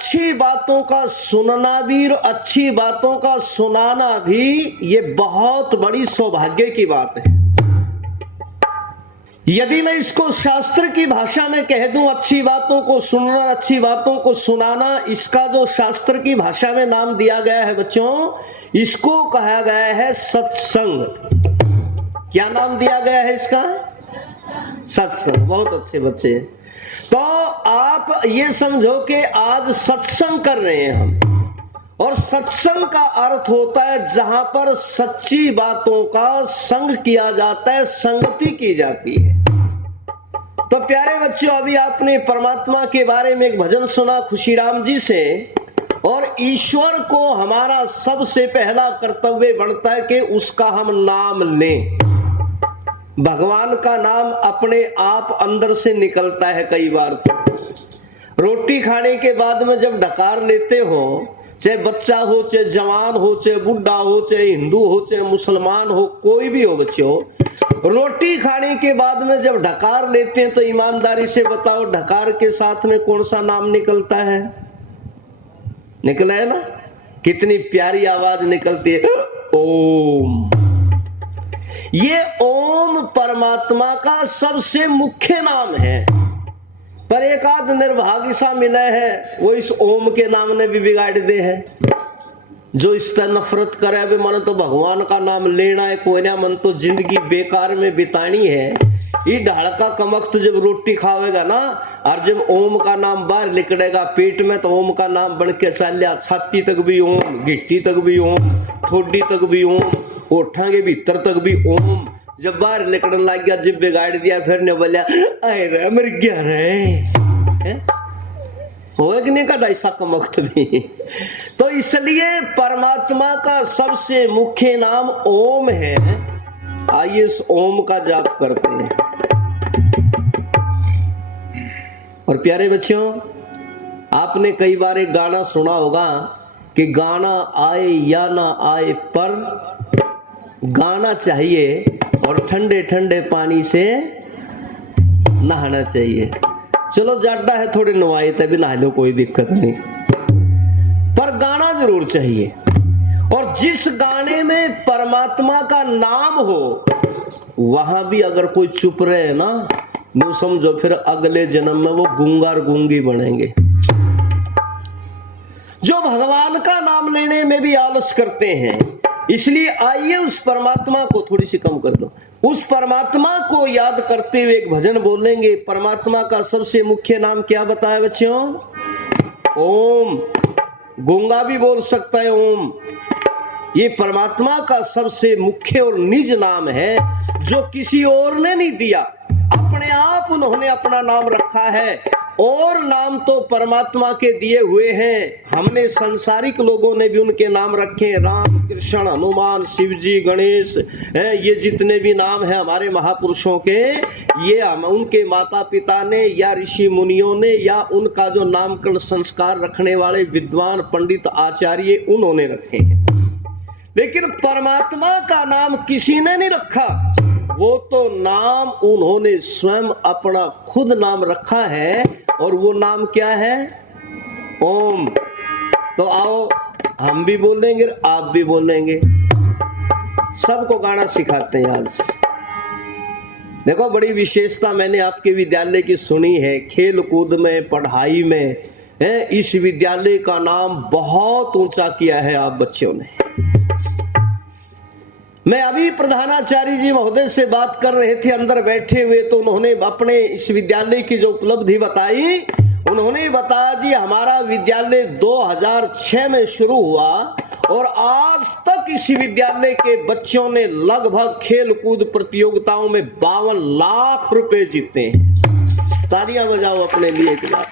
अच्छी बातों का सुनना भी और अच्छी बातों का सुनाना भी ये बहुत बड़ी सौभाग्य की बात है। यदि मैं इसको शास्त्र की भाषा में कह दूं, अच्छी बातों को सुनना, अच्छी बातों को सुनाना, इसका जो शास्त्र की भाषा में नाम दिया गया है बच्चों, इसको कहा गया है सत्संग। क्या नाम दिया गया है इसका? सत्संग। बहुत अच्छे बच्चे। तो आप ये समझो कि आज सत्संग कर रहे हैं हम, और सत्संग का अर्थ होता है जहां पर सच्ची बातों का संग किया जाता है, संगति की जाती है। तो प्यारे बच्चों, अभी आपने परमात्मा के बारे में एक भजन सुना खुशीराम जी से, और ईश्वर को हमारा सबसे पहला कर्तव्य बनता है कि उसका हम नाम लें। भगवान का नाम अपने आप अंदर से निकलता है। कई बार तो रोटी खाने के बाद में जब ढकार लेते हो, चाहे बच्चा हो, चाहे जवान हो, चाहे बुढ़ा हो, चाहे हिंदू हो, चाहे मुसलमान हो, कोई भी हो बच्चों, रोटी खाने के बाद में जब ढकार लेते हैं तो ईमानदारी से बताओ, ढकार के साथ में कौन सा नाम निकलता है? निकला है ना? कितनी प्यारी आवाज निकलती है, ओम। ये ओम परमात्मा का सबसे मुख्य नाम है। पर एक आध निर्भाग्य सा मिला है, वो इस ओम के नाम ने भी बिगाड़ दे है। जो इस तरह नफरत करे, अभी मन तो भगवान का नाम लेना है, कोई ना मन तो जिंदगी बेकार में बितानी है। ये ढाड़का कमख्त जब रोटी खावेगा ना, और जब ओम का नाम बाहर निकलेगा पेट में, तो ओम का नाम बन के चल लिया। छाती तक भी ओम, गिट्टी तक भी ओम, ठोडी तक भी ओम, ओठा के भीतर तक भी ओम। जब बाहर निकलने लग गया, जब बिगाड़ दिया, फिर ने बोलिया अरे मर गया रे, होने का ऐसा कमख्त भी। तो इसलिए परमात्मा का सबसे मुख्य नाम ओम है। आइए इस ओम का जाप करते हैं। और प्यारे बच्चों, आपने कई बार एक गाना सुना होगा कि गाना आए या ना आए, पर गाना चाहिए और ठंडे ठंडे पानी से नहाना चाहिए। चलो जाडा है, थोड़ी नवाई तभी नहा लो, कोई दिक्कत नहीं, पर गाना जरूर चाहिए। और जिस गाने में परमात्मा का नाम हो, वहां भी अगर कोई चुप रहे ना, नो समझो फिर अगले जन्म में वो गूंगा और गूंगी बनेंगे। जो भगवान का नाम लेने में भी आलस करते हैं, इसलिए आइए उस परमात्मा को थोड़ी सी कम कर दो, उस परमात्मा को याद करते हुए एक भजन बोलेंगे। परमात्मा का सबसे मुख्य नाम क्या बताया बच्चों? ओम। गूंगा भी बोल सकता है ओम। ये परमात्मा का सबसे मुख्य और निज नाम है, जो किसी और ने नहीं दिया, अपने आप उन्होंने अपना नाम रखा है। और नाम तो परमात्मा के दिए हुए हैं, हमने सांसारिक लोगों ने भी उनके नाम रखे, राम, कृष्ण, हनुमान, शिव जी, गणेश, ये जितने भी नाम हैं हमारे महापुरुषों के, ये हम उनके माता पिता ने या ऋषि मुनियों ने या उनका जो नामकरण संस्कार रखने वाले विद्वान पंडित आचार्य, उन्होंने रखे हैं। लेकिन परमात्मा का नाम किसी ने नहीं रखा, वो तो नाम उन्होंने स्वयं अपना खुद नाम रखा है, और वो नाम क्या है? ओम। तो आओ हम भी बोलेंगे, आप भी बोलेंगे, सबको गाना सिखाते हैं आज। देखो बड़ी विशेषता मैंने आपके विद्यालय की सुनी है, खेल कूद में, पढ़ाई में, इस विद्यालय का नाम बहुत ऊंचा किया है आप बच्चों ने। मैं अभी प्रधानाचार्य जी महोदय से बात कर रहे थे अंदर बैठे हुए, तो उन्होंने अपने इस विद्यालय की जो उपलब्धि बताई, उन्होंने बताया जी हमारा विद्यालय 2006 में शुरू हुआ और आज तक इस विद्यालय के बच्चों ने लगभग खेल कूद प्रतियोगिताओं में 52 लाख रुपए जीते हैं। तालियां बजाओ अपने लिए एक बार।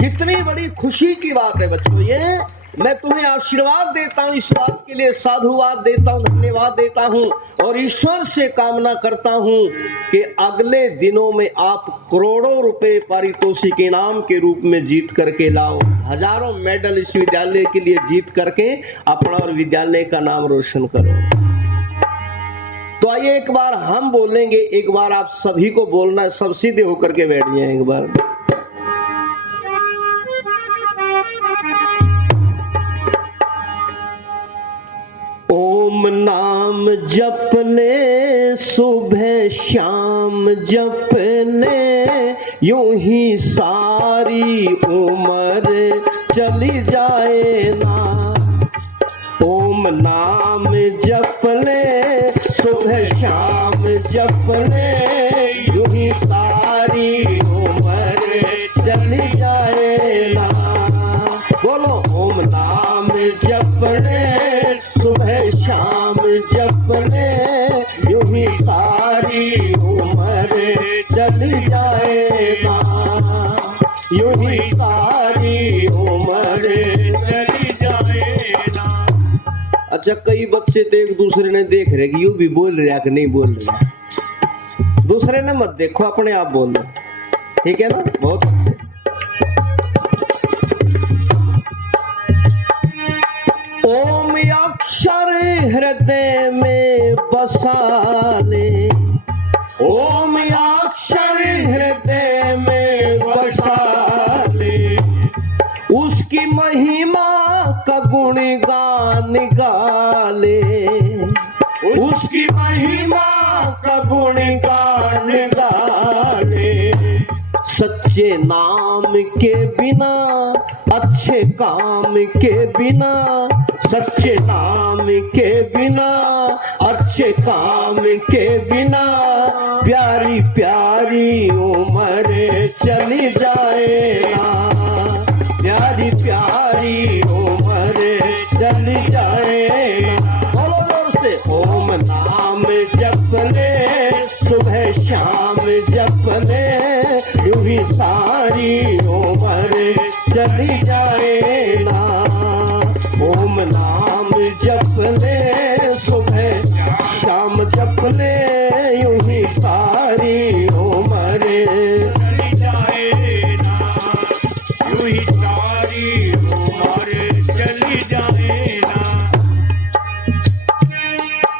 कितनी बड़ी खुशी की बात है बच्चों ये। मैं तुम्हें आशीर्वाद देता हूं, इस बात के लिए साधुवाद देता हूं, धन्यवाद देता हूं, और ईश्वर से कामना करता हूं कि अगले दिनों में आप करोड़ों रुपए पारितोषिक इनाम के रूप में जीत करके लाओ, हजारों मेडल इस विद्यालय के लिए जीत करके अपना और विद्यालय का नाम रोशन करो। तो आइए एक बार हम बोलेंगे, एक बार आप सभी को बोलना है, सब सीधे होकर के बैठ जाए एक बार। ओम नाम जप ले सुबह शाम जप ले, यूं ही सारी उम्र चली जाए ना। ओम नाम जप ले सुबह शाम जप ले, यूं ही सारी उम्र चली जाए ना। बोलो ओम नाम जप ले सुबह शाम जप ले, यूं ही सारी उम्र चली जाए ना। यूं ही सारी उम्र चली जाए ना। अच्छा, कई बच्चे तो एक दूसरे ने देख रहे कि यूं भी बोल रहा कि नहीं बोल रहा। दूसरे ने मत देखो, अपने आप बोलो, ठीक है ना? बहुत अच्छे। ओम अक्षर हृदय में बसा ले, ओम अक्षर हृदय में बसा ले, उसकी महिमा का गुणगान गा ले, उसकी महिमा का गुणगान गा ले। सच्चे नाम के बिना अच्छे काम के बिना, सच्चे नाम के बिना अच्छे काम के बिना, प्यारी प्यारी उम्र चली जाए ना। प्यारी प्यारी उम्र चली जाए ना। बोलो जोर से ओम नाम जप ले सुबह शाम जप ले, यूं ही सारी उम्र चली जाए ना। ओम नाम जप ले सुबह शाम जप ले, यूं ही सारी उम्र चली जाए ना। यूं ही सारी उम्र चली जाए ना।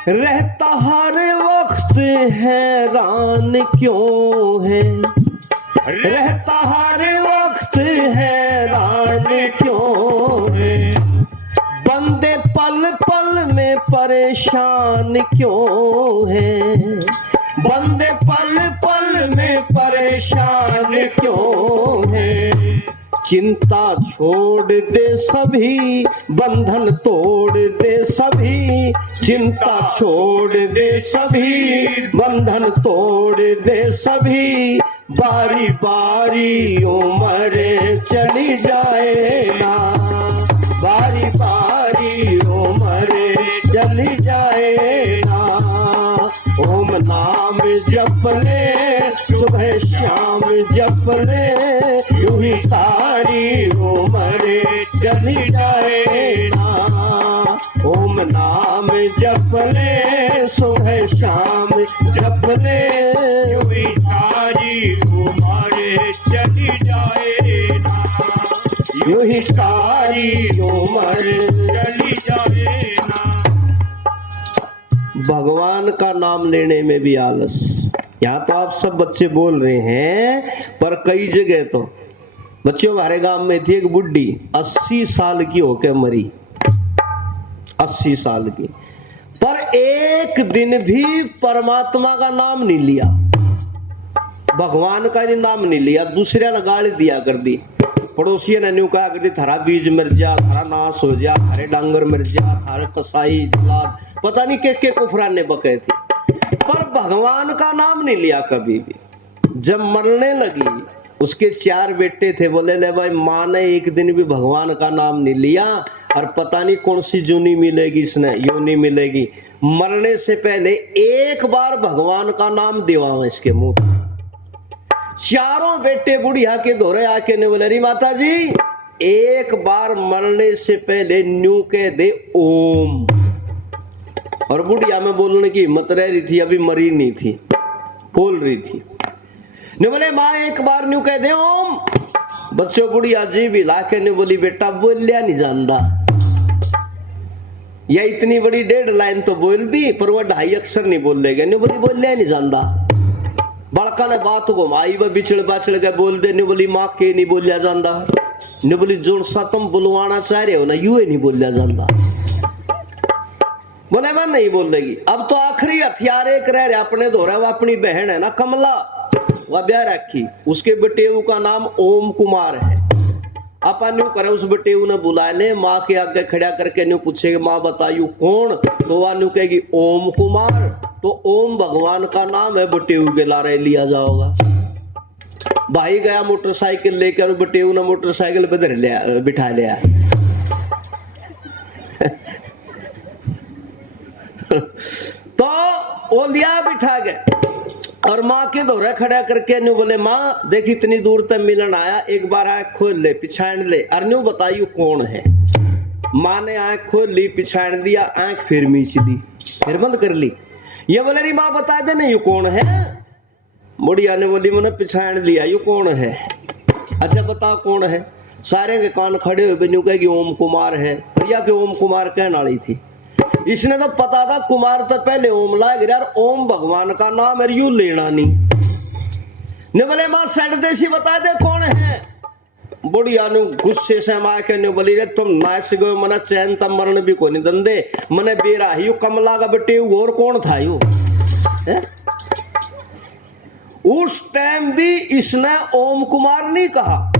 रहता हर वक्त हैरान क्यों है, रहता हर वक्त हैरान क्यों है, बंदे पल पल में परेशान क्यों है, बंदे पल पल में परेशान क्यों है। चिंता छोड़ दे सभी, बंधन तोड़ दे सभी, चिंता छोड़ दे सभी, बंधन तोड़ दे सभी, बारी बारी उम्र चली जाए ना। बारी बारी उम्र चली जाए ना। ओम नाम जप ले सुबह शाम जप ले, यूं ही सारी उम्र चली जाए ना। ओम नाम जप ले सुबह शाम जप ले, यूं ही सारी उम्र चली जाए ना। यूं ही सारी उम्र चली जाए ना। भगवान का नाम लेने में भी आलस। यहाँ तो आप सब बच्चे बोल रहे हैं, पर कई जगह तो बच्चों, हमारे गांव में थी एक बुढ़ी 80 साल की होकर मरी, 80 साल की, पर एक दिन भी परमात्मा का नाम नहीं लिया, भगवान का भी नाम नहीं लिया, दूसरे ने गाली दिया कर दी। पड़ोसी ने न्यू कहा करती, थारा बीज मर जा, थारा नाश हो जा, थारे डांगर मर जा, थारे कसाई जलाद, पता नहीं के कुफराने बके थे, पर भगवान का नाम नहीं लिया कभी भी। जब मरने लगी, उसके 4 बेटे थे, बोले ले भाई माँ ने एक दिन भी भगवान का नाम नहीं लिया, और पता नहीं कौन सी जूनी मिलेगी इसने, योनी मिलेगी, मरने से पहले एक बार भगवान का नाम देवा इसके मुंह। चारों बेटे बुढ़िया के धोरे आके ने बोले, री माता जी एक बार मरने से पहले न्यू कह दे ओम। और बुढ़िया में बोलने की हिम्मत रह रही थी, अभी मरी नहीं थी, बोल रही थी। ने बोले माँ एक बार न्यू कह दे ओम। बच्चों बुढ़िया जी भी लाके ने बोली, बेटा बोलिया नहीं जानता, या इतनी बड़ी 1.5 लाइन तो बोल दी, पर वो 2.5 अक्षर नहीं बोल लेगा। ने बोली बोलिया नहीं जानता। बड़का ने बात घुमाई, वह बिछड़ बाछड़ के बोल दे। ने बोली माँ के नहीं बोलिया जानता। ने बोली जो सा तुम बुलवाना चाह रहे हो ना, यूं ही नहीं बोलिया जानता। बोले मैं नहीं बोलेगी। अब तो आखिरी हथियार एक रह रहा अपने धोरा, वो अपनी बहन है ना कमला, वह ब्याह रखी, उसके बेटेऊ का नाम ओम कुमार है। अपन न्यू करे उस बेटेऊ ने बुला ले, माँ के आगे खड़ा करके न्यू पूछेगी माँ बताइयो कौन, तो वह न्यू कहेगी ओम कुमार, तो ओम भगवान का नाम है, बेटेऊ के लारे लिया जाओगा। भाई गया मोटरसाइकिल लेकर, बेटेऊ ने मोटरसाइकिल पे धर लिया, बिठा लिया। तो वो लिया बिठा गए और माँ के दौरे खड़ा करके न्यू बोले माँ देख इतनी दूर तक मिलन आया, एक बार आंख खोल ले पिछाड़ ले, और न्यू बताइयो कौन है। माँ ने आंख खोल ली, पिछाड़ दिया, आंख फिर मीच दी, फिर बंद कर ली। ये बोले रही माँ बता दे नहीं, यू कौन है। बुढ़िया ने बोली मैंने पिछाड़ लिया, यू कौन है। अच्छा बता कौन है। सारे के कान खड़े हुए न्यू कहेगी ओम कुमार है। प्रिया के ओम कुमार कहने वाली थी, इसने तो पता था कुमार तो पहले ओम लाग रहा, ओम भगवान का नाम है, यू लेना नहीं। ने बोले मां सेठ देसी बता दे कौन है। बुढ़िया ने गुस्से से मां के ने बोली रे तुम नाच गए, मना चैन तब मरण भी कोई नहीं दंदे, मने बेरा ही कमला का बेटे और कौन था यू है? उस टाइम भी इसने ओम कुमार नहीं कहा।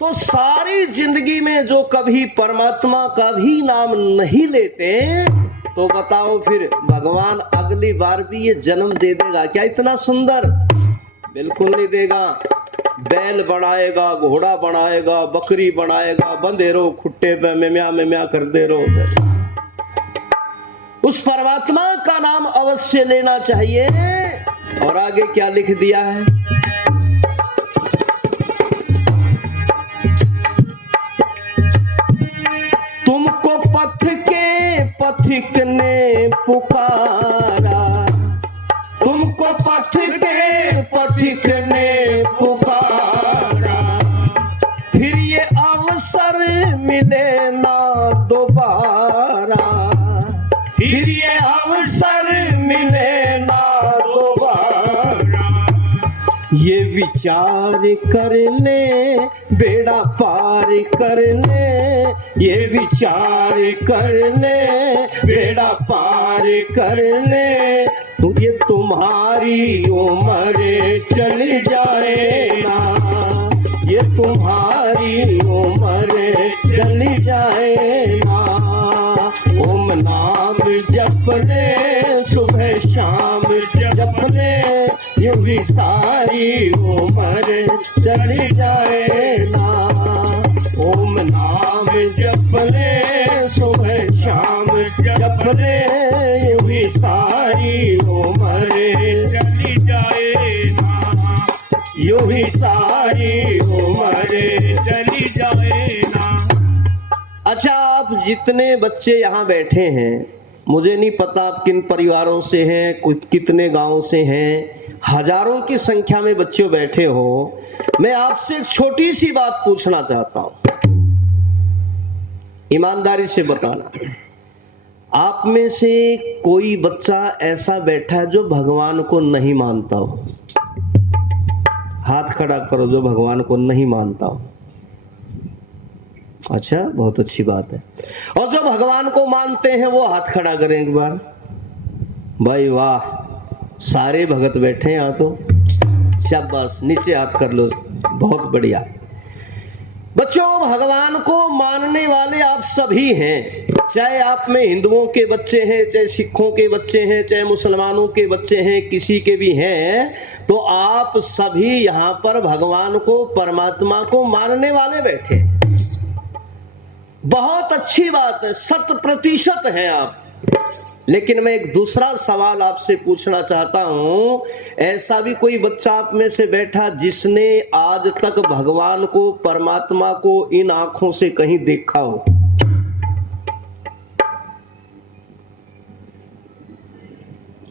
तो सारी जिंदगी में जो कभी परमात्मा का भी नाम नहीं लेते, तो बताओ फिर भगवान अगली बार भी ये जन्म दे देगा क्या इतना सुंदर? बिल्कुल नहीं देगा। बैल बनाएगा, घोड़ा बनाएगा, बकरी बनाएगा, बंधे रहो खुट्टे पे में करते रहो। उस परमात्मा का नाम अवश्य लेना चाहिए। और आगे क्या लिख दिया है, तुमको पथ के पथिक ने पुकारा, तुमको पथ के पथिक ने पुकारा, फिर ये अवसर मिले ना दोबारा, फिर ये अवसर मिले ना दोबारा। ये विचार कर ले बेड़ा पार कर ले, ये विचार कर ले बेड़ा पार कर ले, ये तुम्हारी उम्र चल जाए ना, ये तुम्हारी उम्र चल जाए ना। ओम नाम जप ले सुबह शाम जप ले, यूं ही सारी उम्र चल जाए ना। ओम नाम जप ले सुबह शाम जप ले, यूं ही सारी उम्र चली जाए ना, यूं ही सारी उम्र चली जाए ना। अच्छा आप जितने बच्चे यहाँ बैठे हैं, मुझे नहीं पता आप किन परिवारों से हैं, कितने गांव से हैं, हजारों की संख्या में बच्चे बैठे हो। मैं आपसे एक छोटी सी बात पूछना चाहता हूं, ईमानदारी से बताना। आप में से कोई बच्चा ऐसा बैठा है जो भगवान को नहीं मानता हो? हाथ खड़ा करो जो भगवान को नहीं मानता हो। अच्छा बहुत अच्छी बात है। और जो भगवान को मानते हैं वो हाथ खड़ा करें एक बार। भाई वाह, सारे भगत बैठे हैं यहाँ तो, शाबाश, नीचे हाथ कर लो, बहुत बढ़िया। बच्चों भगवान को मानने वाले आप सभी हैं, चाहे आप में हिंदुओं के बच्चे हैं, चाहे सिखों के बच्चे हैं, चाहे मुसलमानों के बच्चे हैं, किसी के भी हैं, तो आप सभी यहाँ पर भगवान को, परमात्मा को मानने वाले बैठे। बहुत अच्छी बात है, 100% है आप। लेकिन मैं एक दूसरा सवाल आपसे पूछना चाहता हूं, ऐसा भी कोई बच्चा आप में से बैठा जिसने आज तक भगवान को, परमात्मा को इन आंखों से कहीं देखा हो?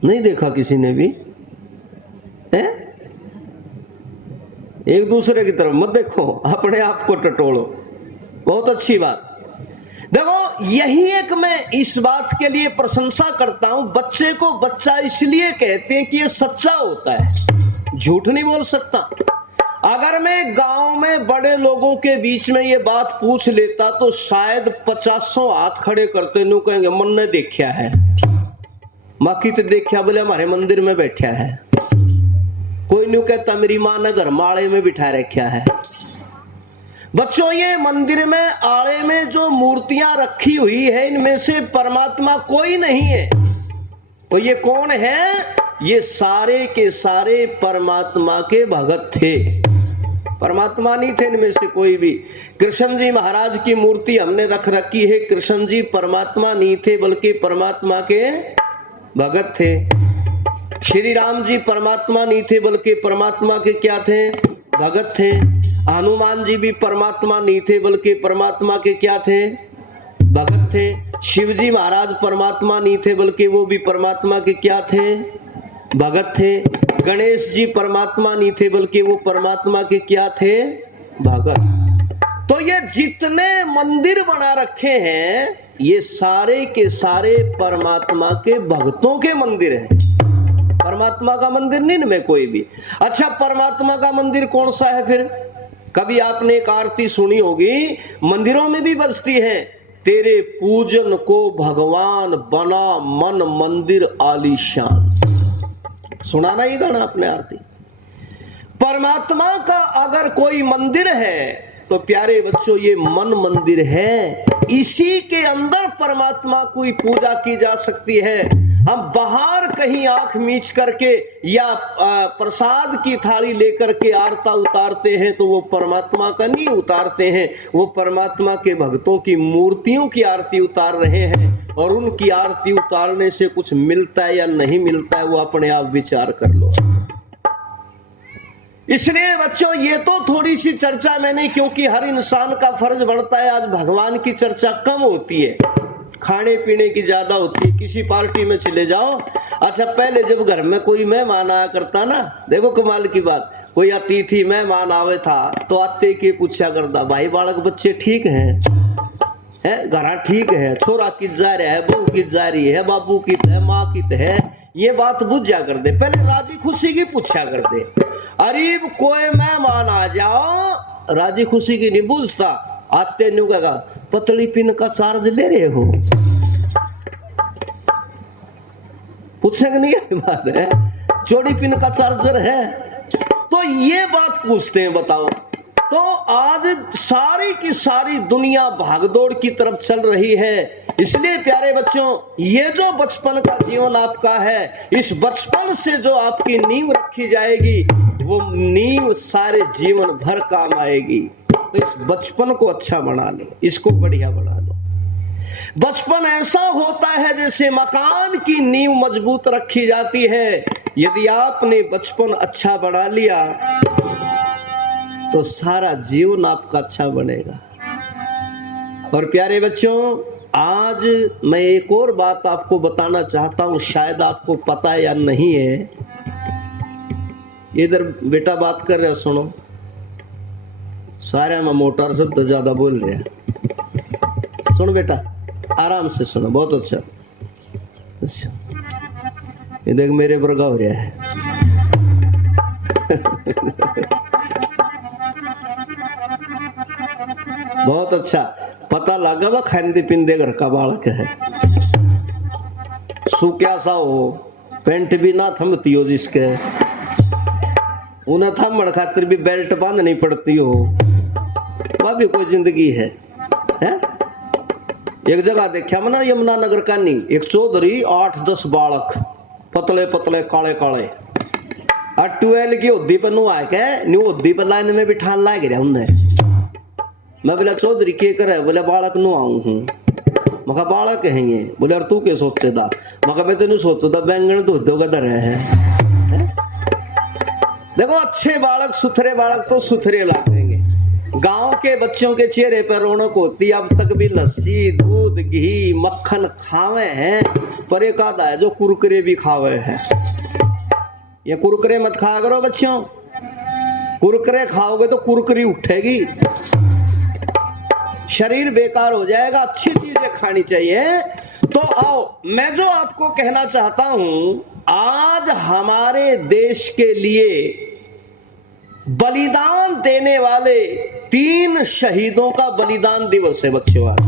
नहीं देखा किसी ने भी है? एक दूसरे की तरफ मत देखो, अपने आप को टटोलो। बहुत अच्छी बात। देखो यही एक मैं इस बात के लिए प्रशंसा करता हूं, बच्चे को बच्चा इसलिए कहते हैं कि ये सच्चा होता है, झूठ नहीं बोल सकता। अगर मैं गांव में बड़े लोगों के बीच में ये बात पूछ लेता तो शायद 50 हाथ खड़े करते नु कहेंगे मन ने देखा है, माकी तो देखा बोले हमारे मंदिर में बैठा है। कोई न्यू कहता मेरी मां ने घर माले में बिठा रखा है। बच्चों ये मंदिर में आले में जो मूर्तियां रखी हुई है इनमें से परमात्मा कोई नहीं है। तो ये कौन है? ये सारे के सारे परमात्मा के भगत थे, परमात्मा नहीं थे इनमें से कोई भी। कृष्ण जी महाराज की मूर्ति हमने रख रखी है, कृष्ण जी परमात्मा नहीं थे बल्कि परमात्मा के भगत थे। श्री राम जी परमात्मा नहीं थे बल्कि परमात्मा के क्या थे? भगत थे। हनुमान जी भी परमात्मा नहीं थे बल्कि परमात्मा के क्या थे? भगत थे। शिव जी महाराज परमात्मा नहीं थे बल्कि वो भी परमात्मा के क्या थे? भगत थे। गणेश जी परमात्मा नहीं थे बल्कि वो परमात्मा के क्या थे? भगत। तो ये जितने मंदिर बना रखे हैं ये सारे के सारे परमात्मा के भक्तों के मंदिर हैं, परमात्मा का मंदिर नहीं इनमें कोई भी। अच्छा, परमात्मा का मंदिर कौन सा है फिर? कभी आपने एक आरती सुनी होगी, मंदिरों में भी बजती है, तेरे पूजन को भगवान बना मन मंदिर आलीशान। सुना ना ये गाना आपने आरती? परमात्मा का अगर कोई मंदिर है तो प्यारे बच्चों ये मन मंदिर है, इसी के अंदर परमात्मा की पूजा की जा सकती है। हम बाहर कहीं आंख मीच करके या प्रसाद की थाली लेकर के आरता उतारते हैं तो वो परमात्मा का नहीं उतारते हैं, वो परमात्मा के भक्तों की मूर्तियों की आरती उतार रहे हैं। और उनकी आरती उतारने से कुछ मिलता है या नहीं मिलता है वो अपने आप विचार कर लो। इसलिए बच्चों ये तो थोड़ी सी चर्चा मैंने, क्योंकि हर इंसान का फर्ज बनता है, आज भगवान की चर्चा कम होती है, खाने पीने की ज्यादा होती है। किसी पार्टी में चले जाओ, अच्छा पहले जब घर में कोई मेहमान आया करता ना, देखो कमाल की बात, कोई अतिथि मेहमान आवे था तो आते के पूछा करता, भाई बालक बच्चे ठीक हैं? घरा ठीक है, छोरा किस जा रहा है, बहू किस जा रही है, बाबू कित है, माँ कित है, ये बात बुझा कर दे। पहले राजी खुशी की पूछा कर दे। अरीब कोई मेहमान आ जाओ राजी खुशी की नहीं पूछता, आते न्यू कहेगा पतली पिन का चार्ज ले रहे हो, पूछेंगे नहीं ये बात है, चौड़ी पिन का चार्जर है, तो ये बात पूछते हैं। बताओ, तो आज सारी की सारी दुनिया भागदौड़ की तरफ चल रही है। इसलिए प्यारे बच्चों ये जो बचपन का जीवन आपका है, इस बचपन से जो आपकी नींव रखी जाएगी वो नींव सारे जीवन भर काम आएगी। तो इस बचपन को अच्छा बना लो, इसको बढ़िया बना लो। बचपन ऐसा होता है जैसे मकान की नींव मजबूत रखी जाती है। यदि आपने बचपन अच्छा बना लिया तो सारा जीवन आपका अच्छा बनेगा। और प्यारे बच्चों, आज मैं एक और बात आपको बताना चाहता हूं, शायद आपको पता है या नहीं है। इधर बेटा बात कर रहे हो, सुनो, सारे में मोटर शब्द ज्यादा बोल रहे हैं। सुन बेटा, आराम से सुनो, बहुत अच्छा। ये देख मेरे पर हो रहा है। बहुत अच्छा, पता लगा वह खांदे पींदे घर का बालक है। सु क्या सा हो, पेंट भी ना थमती हो जिसके, उन्हें थमड़ खातिर भी बेल्ट बांधनी पड़ती हो, वह भी कोई जिंदगी है? एक जगह देखा मैंने यमुना नगर का नहीं, एक चौधरी 8-10 बालक पतले पतले काले काले, और 12 की होदी पर नुआ के न्यू होदी पर लाइन में बिठान लाग रहा उन्हें। मैं बोला चौधरी के करे? बोले बालक नु आऊं हूं। मका बालक है ये? बोले और तू के सोचते था? मका मैं तेन सोचता बैंगन तो दो गदर है। देखो अच्छे बालक, सुथरे बालक तो सुथरे लगेंगे। गांव के बच्चों के चेहरे पर रौनक होती। अब तक भी लस्सी, दूध, घी, मक्खन खावे हैं, पर एक आधा है जो कुरकुरे भी खावे हैं। ये कुरकुरे मत खाया करो बच्चों, कुरकुरे खाओगे तो कुरकुरी उठेगी, शरीर बेकार हो जाएगा। अच्छी चीजें खानी चाहिए। तो आओ, मैं जो आपको कहना चाहता हूं, आज हमारे देश के लिए बलिदान देने वाले 3 शहीदों का बलिदान दिवस है बच्चों। आज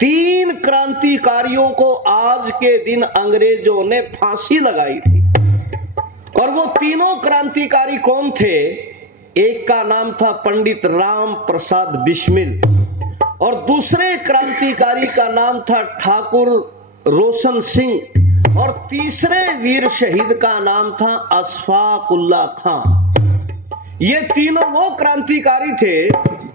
3 क्रांतिकारियों को आज के दिन अंग्रेजों ने फांसी लगाई थी। और वो तीनों क्रांतिकारी कौन थे? एक का नाम था पंडित राम प्रसाद बिस्मिल और दूसरे क्रांतिकारी का नाम था ठाकुर रोशन सिंह और तीसरे वीर शहीद का नाम था अशफाक उल्लाह खां। ये तीनों वो क्रांतिकारी थे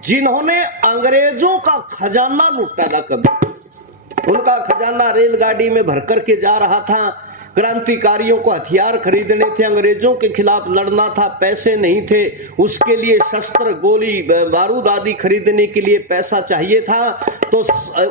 जिन्होंने अंग्रेजों का खजाना लूटा था। कभी उनका खजाना रेलगाड़ी में भर करके जा रहा था। क्रांतिकारियों को हथियार खरीदने थे, अंग्रेजों के खिलाफ लड़ना था, पैसे नहीं थे, उसके लिए शस्त्र गोली बारूद आदि खरीदने के लिए पैसा चाहिए था। तो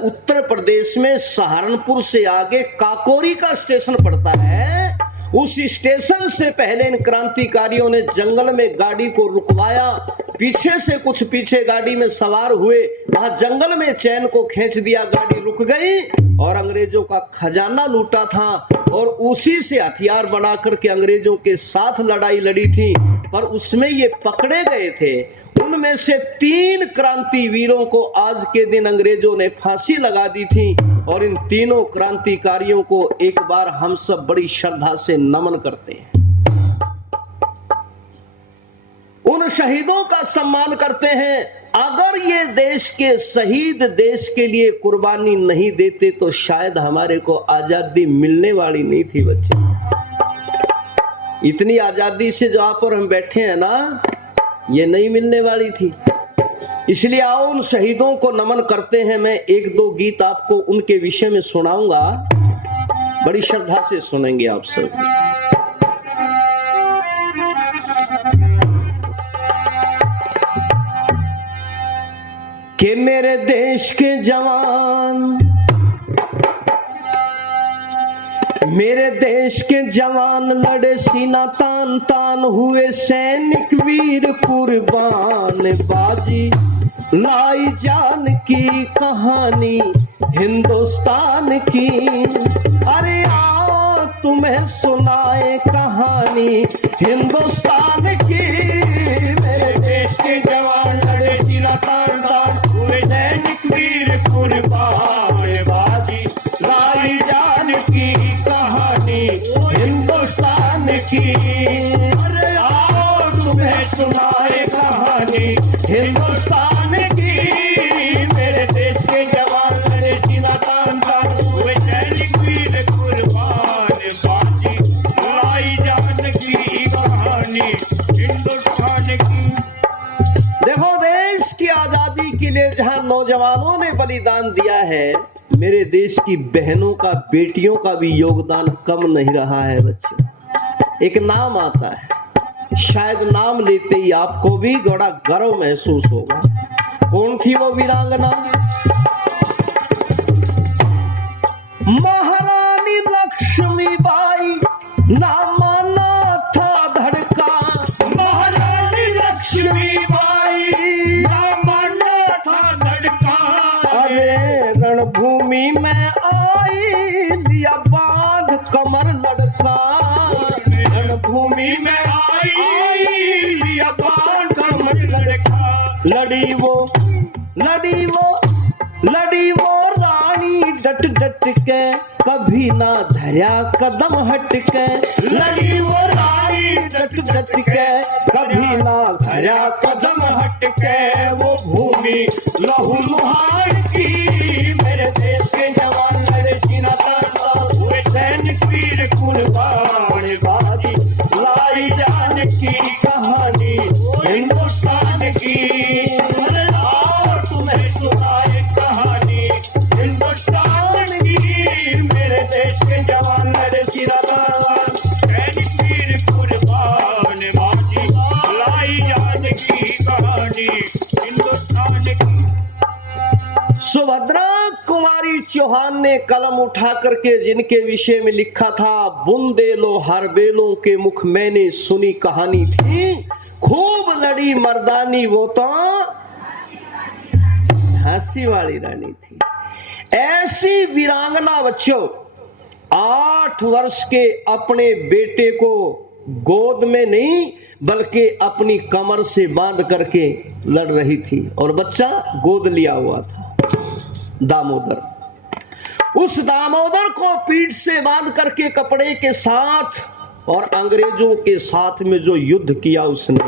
उत्तर प्रदेश में सहारनपुर से आगे काकोरी का स्टेशन पड़ता है, उस स्टेशन से पहले इन क्रांतिकारियों ने जंगल में गाड़ी को रुकवाया। पीछे से कुछ पीछे गाड़ी में सवार हुए, वहां जंगल में चैन को खींच दिया, गाड़ी रुक गई और अंग्रेजों का खजाना लूटा था और उसी से हथियार बना करके अंग्रेजों के साथ लड़ाई लड़ी थी। पर उसमें ये पकड़े गए थे। उनमें से 3 क्रांति वीरों को आज के दिन अंग्रेजों ने फांसी लगा दी थी और इन तीनों क्रांतिकारियों को एक बार हम सब बड़ी श्रद्धा से नमन करते हैं, उन शहीदों का सम्मान करते हैं। अगर ये देश के शहीद देश के लिए कुर्बानी नहीं देते तो शायद हमारे को आजादी मिलने वाली नहीं थी बच्चे। इतनी आजादी से जो आप और हम बैठे हैं ना, ये नहीं मिलने वाली थी। इसलिए आओ उन शहीदों को नमन करते हैं। मैं 1-2 गीत आपको उनके विषय में सुनाऊंगा, बड़ी श्रद्धा से सुनेंगे आप सब। कि मेरे देश के जवान, मेरे देश के जवान लड़े सीना तान तान, हुए सैनिक वीर कुर्बान, बाजी लाई जान की कहानी हिंदुस्तान की। अरे आओ तुम्हें सुनाए कहानी हिंदुस्तान की। मेरे देश के जवान लड़े सीना तान तान, हुए सैनिक वीर कुर्बान, बाजी लाई जान की कहानी हिंदुस्तान की। अरे आओ तुम्हें सुनाए कहानी हिंदुस्तान की। मेरे देश के जवान लड़े सीना तान तान, हुए सैनिक वीर कुर्बान, बाजी लाई जान की कहानी हिंदुस्तान की। देखो, देश की आजादी के लिए जहां नौजवानों ने बलिदान दिया है, मेरे देश की बहनों का, बेटियों का भी योगदान कम नहीं रहा है बच्चे। एक नाम आता है, शायद नाम लेते ही आपको भी बड़ा गर्व महसूस होगा। कौन थी वो वीरांगना? महारानी लक्ष्मीबाई नाम माना था धड़का। महारानी लक्ष्मीबाई नाम माना था धड़का। अरे रणभूमि में आई लिया बांध कमर लड़का। रणभूमि में लड़ी वो रानी डट डट के, कभी ना धरा कदम हट के। लड़ी वो रानी डट डट के, कभी ना धरा कदम हट के। वो भूमि लहू लुहार की, मेरे देश के जवान लड़े सीना तान तान, हुए सैनिक वीर कुर्बान, बाजी लाई जान की कहानी हिंदुस्तान की। मेरे देश के जवान लड़े सीना तान, सैनिक वीर कुर्बान, बाजी लाई जान की कहानी हिंदुस्तान की। सुभद्रा कुमारी चौहान ने कलम उठा करके जिनके विषय में लिखा था, बुंदेलो हर बेलों के मुख मैंने सुनी कहानी थी, खूब लड़ी मर्दानी वो तो झांसी वाली रानी थी। ऐसी वीरांगना बच्चों 8 वर्ष के अपने बेटे को गोद में नहीं बल्कि अपनी कमर से बांध करके लड़ रही थी और बच्चा गोद लिया हुआ था। दामोदर, उस दामोदर को पीठ से बांध करके कपड़े के साथ और अंग्रेजों के साथ में जो युद्ध किया उसने,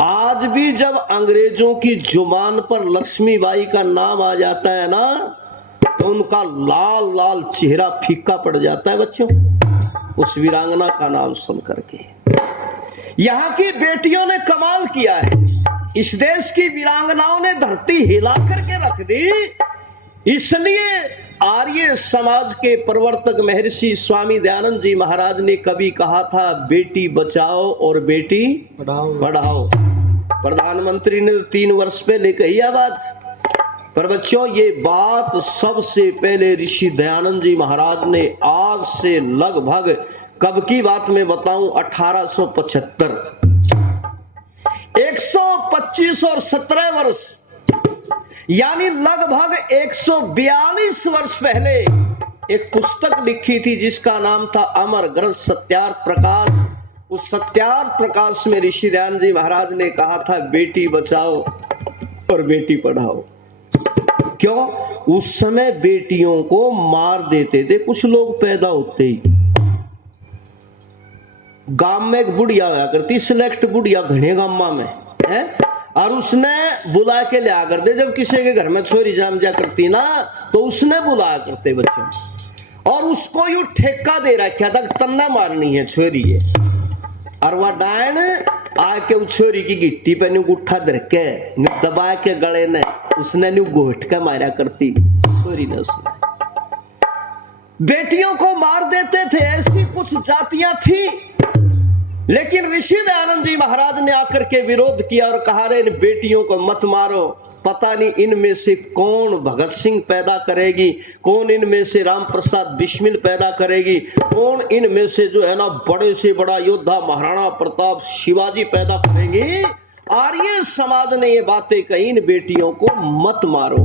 आज भी जब अंग्रेजों की जुबान पर लक्ष्मीबाई का नाम आ जाता है ना तो उनका लाल लाल चेहरा फीका पड़ जाता है बच्चों, उस वीरांगना का नाम सुन करके। यहाँ की बेटियों ने कमाल किया है, इस देश की वीरांगनाओं ने धरती हिला करके रख दी। इसलिए आर्य समाज के प्रवर्तक महर्षि स्वामी दयानंद जी महाराज ने कभी कहा था, बेटी बचाओ और बेटी पढ़ाओ। प्रधानमंत्री ने 3 वर्ष पहले कही बात, पर बच्चों ये बात सबसे पहले ऋषि दयानंद जी महाराज ने आज से लगभग कब की बात में बताऊं, 1875, 125 और 17 वर्ष यानी लगभग 142 वर्ष पहले एक पुस्तक लिखी थी जिसका नाम था अमर ग्रंथ सत्यार्थ प्रकाश। उस सत्यार्थ प्रकाश में ऋषि दयानंद जी महाराज ने कहा था, बेटी बचाओ और बेटी पढ़ाओ। क्यों? उस समय बेटियों को मार देते थे कुछ लोग पैदा होते ही। गांव में एक बुढ़िया हुआ करती, सिलेक्ट बुढ़िया घने गांव में है, और उसने बुला के लिया करते, जब किसी के घर में छोरी जाम जा करती ना तो उसने बुलाया करते बच्चों, और उसको यू ठेका दे रखा था तन्ना मारनी है छोरी है, और वह डायन आके उस छोरी की गिट्टी पे न्यू गुट्ठा धर के दबा के गले ने उसने न्यू घोट के मारा करती छोरी ने। उसने बेटियों को मार देते थे, ऐसी कुछ जातियां थी, लेकिन ऋषि दयानंद जी महाराज ने आकर के विरोध किया और कहा, रे इन बेटियों को मत मारो, पता नहीं इनमें से कौन भगत सिंह पैदा करेगी, कौन इनमें से राम प्रसाद बिस्मिल पैदा करेगी, कौन इनमें से जो है ना बड़े से बड़ा योद्धा महाराणा प्रताप शिवाजी पैदा करेंगे। आर्य समाज ने ये बातें कही, इन बेटियों को मत मारो।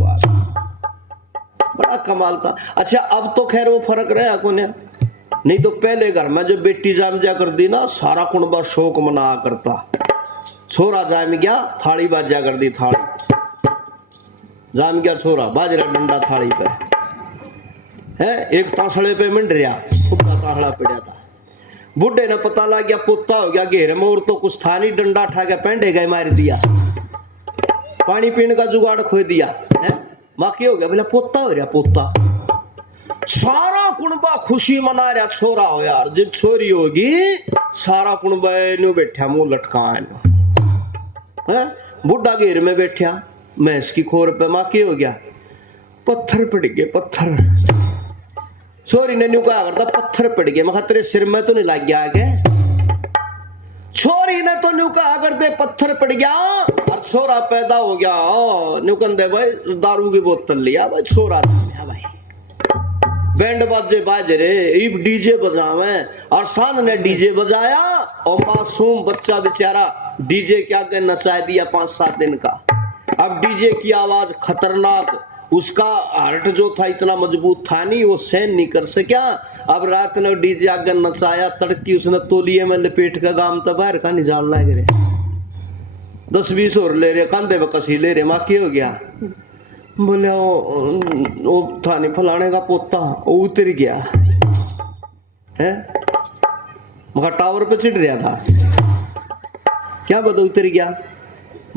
बड़ा कमाल था। अच्छा अब तो खैर वो फर्क रहा को नहीं तो पहले घर में जो बेटी जाम जा कर दी ना सारा कुंबा शोक मना करता, छोरा जाम गया थाली बाजा कर दी, थाली जाम गया छोरा बाजरा डंडा थाली पे है, एक तासड़े पे मिंड रहा खुदा ताहड़ा पड़ा था। बुढ़े ने पता लग गया पोता हो गया घेरे में, और तो कुछ था नहीं, डंडा उठा के पेंडे गए मार दिया, पानी पीने का जुगाड़ खो दिया है, माकी हो गया बोला पोता हो रहा पोता। सारा कुणबा खुशी मना रहा छोरा हो यार, जब छोरी होगी सारा कुणबा न्यू बैठा मुंह लटका है, बुढ़ा घेर में बैठा मैंस की खोर पे, माँ के हो गया पत्थर पड़ गए पत्थर। छोरी ने न्यू कहा करता पत्थर पड़ गए, मैं तेरे सिर में तो नहीं लग गया आगे। छोरी ने तो न्यू कहा करते पत्थर पड़ गया और छोरा पैदा हो गया। न्यू कहते भाई दारू की बोतल लिया भाई छोरा भाई, बैंड बाजे बाज रे डीजे बजावे, और सान ने डीजे बजाया और मासूम बच्चा बेचारा डीजे के आगे नचा दिया 5-7 दिन का। अब डीजे की आवाज खतरनाक, उसका हार्ट जो था इतना मजबूत था नहीं, वो सहन नहीं कर सका। अब रात ने डीजे आगे नचाया, तड़की उसने तोलिए में लपेट का गाम तक बाहर का नहीं जान लग रहे, 10-20 और ले रहे, कंधे में कसी ले रहे। माँ की हो गया बोले वो था नहीं फलाने का पोता, वो उतर गया है, मगर टावर पे चिढ़ रहा था, क्या बता उतर गया,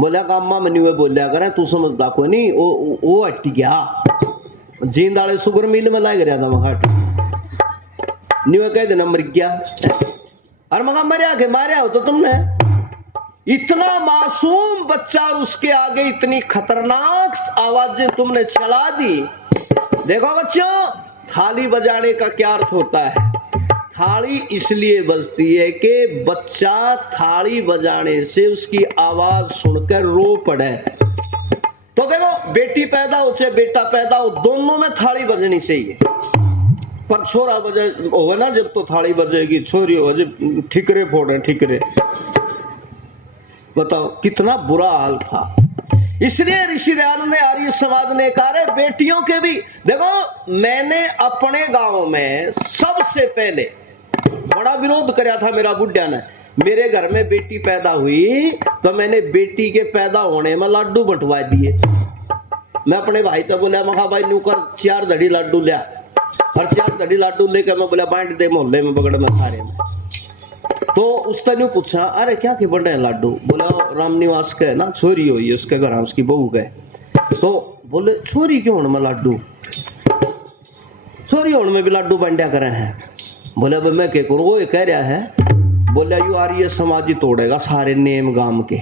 बोला गामा मनी हुए बोलिया करे तू समझदा को नहीं, वो हट गया जींद वाले सुगर मिल में लाग रहा था, मगर न्यू कह देना मर गया, और मगर मरिया के मारिया हो तो तुमने, इतना मासूम बच्चा और उसके आगे इतनी खतरनाक आवाजें तुमने चला दी। देखो बच्चों थाली बजाने का क्या अर्थ होता है, थाली इसलिए बजती है कि बच्चा थाली बजाने से उसकी आवाज सुनकर रो पड़े। तो देखो बेटी पैदा हो चाहे बेटा पैदा हो, दोनों में थाली बजनी चाहिए, पर छोरा बजे होगा ना जब तो थाली बजेगी, छोरी हो जब ठिकरे फोड़े ठिकरे। बताओ कितना बुरा हाल था। इसलिए ऋषि दयानंद ने आर्य समाज ने कहा बेटियों के भी देखो, मैंने अपने गांव में सबसे पहले बड़ा विरोध कराया था मेरा बुढ़िया ने। मेरे घर में बेटी पैदा हुई तो मैंने बेटी के पैदा होने में लाडू बंटवा दिए। मैं अपने भाई तो बोला, मखा भाई न्यू कर 4 धड़ी लाडू लिया, और 4 धड़ी लाडू लेकर मैं बोला बांट दे मोहल्ले में बगड़ में सारे में। तो उसने न्यू पूछा, अरे क्या के बन रहे लाडू? बोला रामनिवास के ना छोरी हुई उसके घर, उसकी बहू के। तो बोले छोरी क्यों होने में लाडू, छोरी होने में भी लाडू बांटा करे हैं। बोले अब मैं क्या करूं? वो कह रहा है, बोले यू आर्य समाज ही तोड़ेगा सारे नेम गाम के,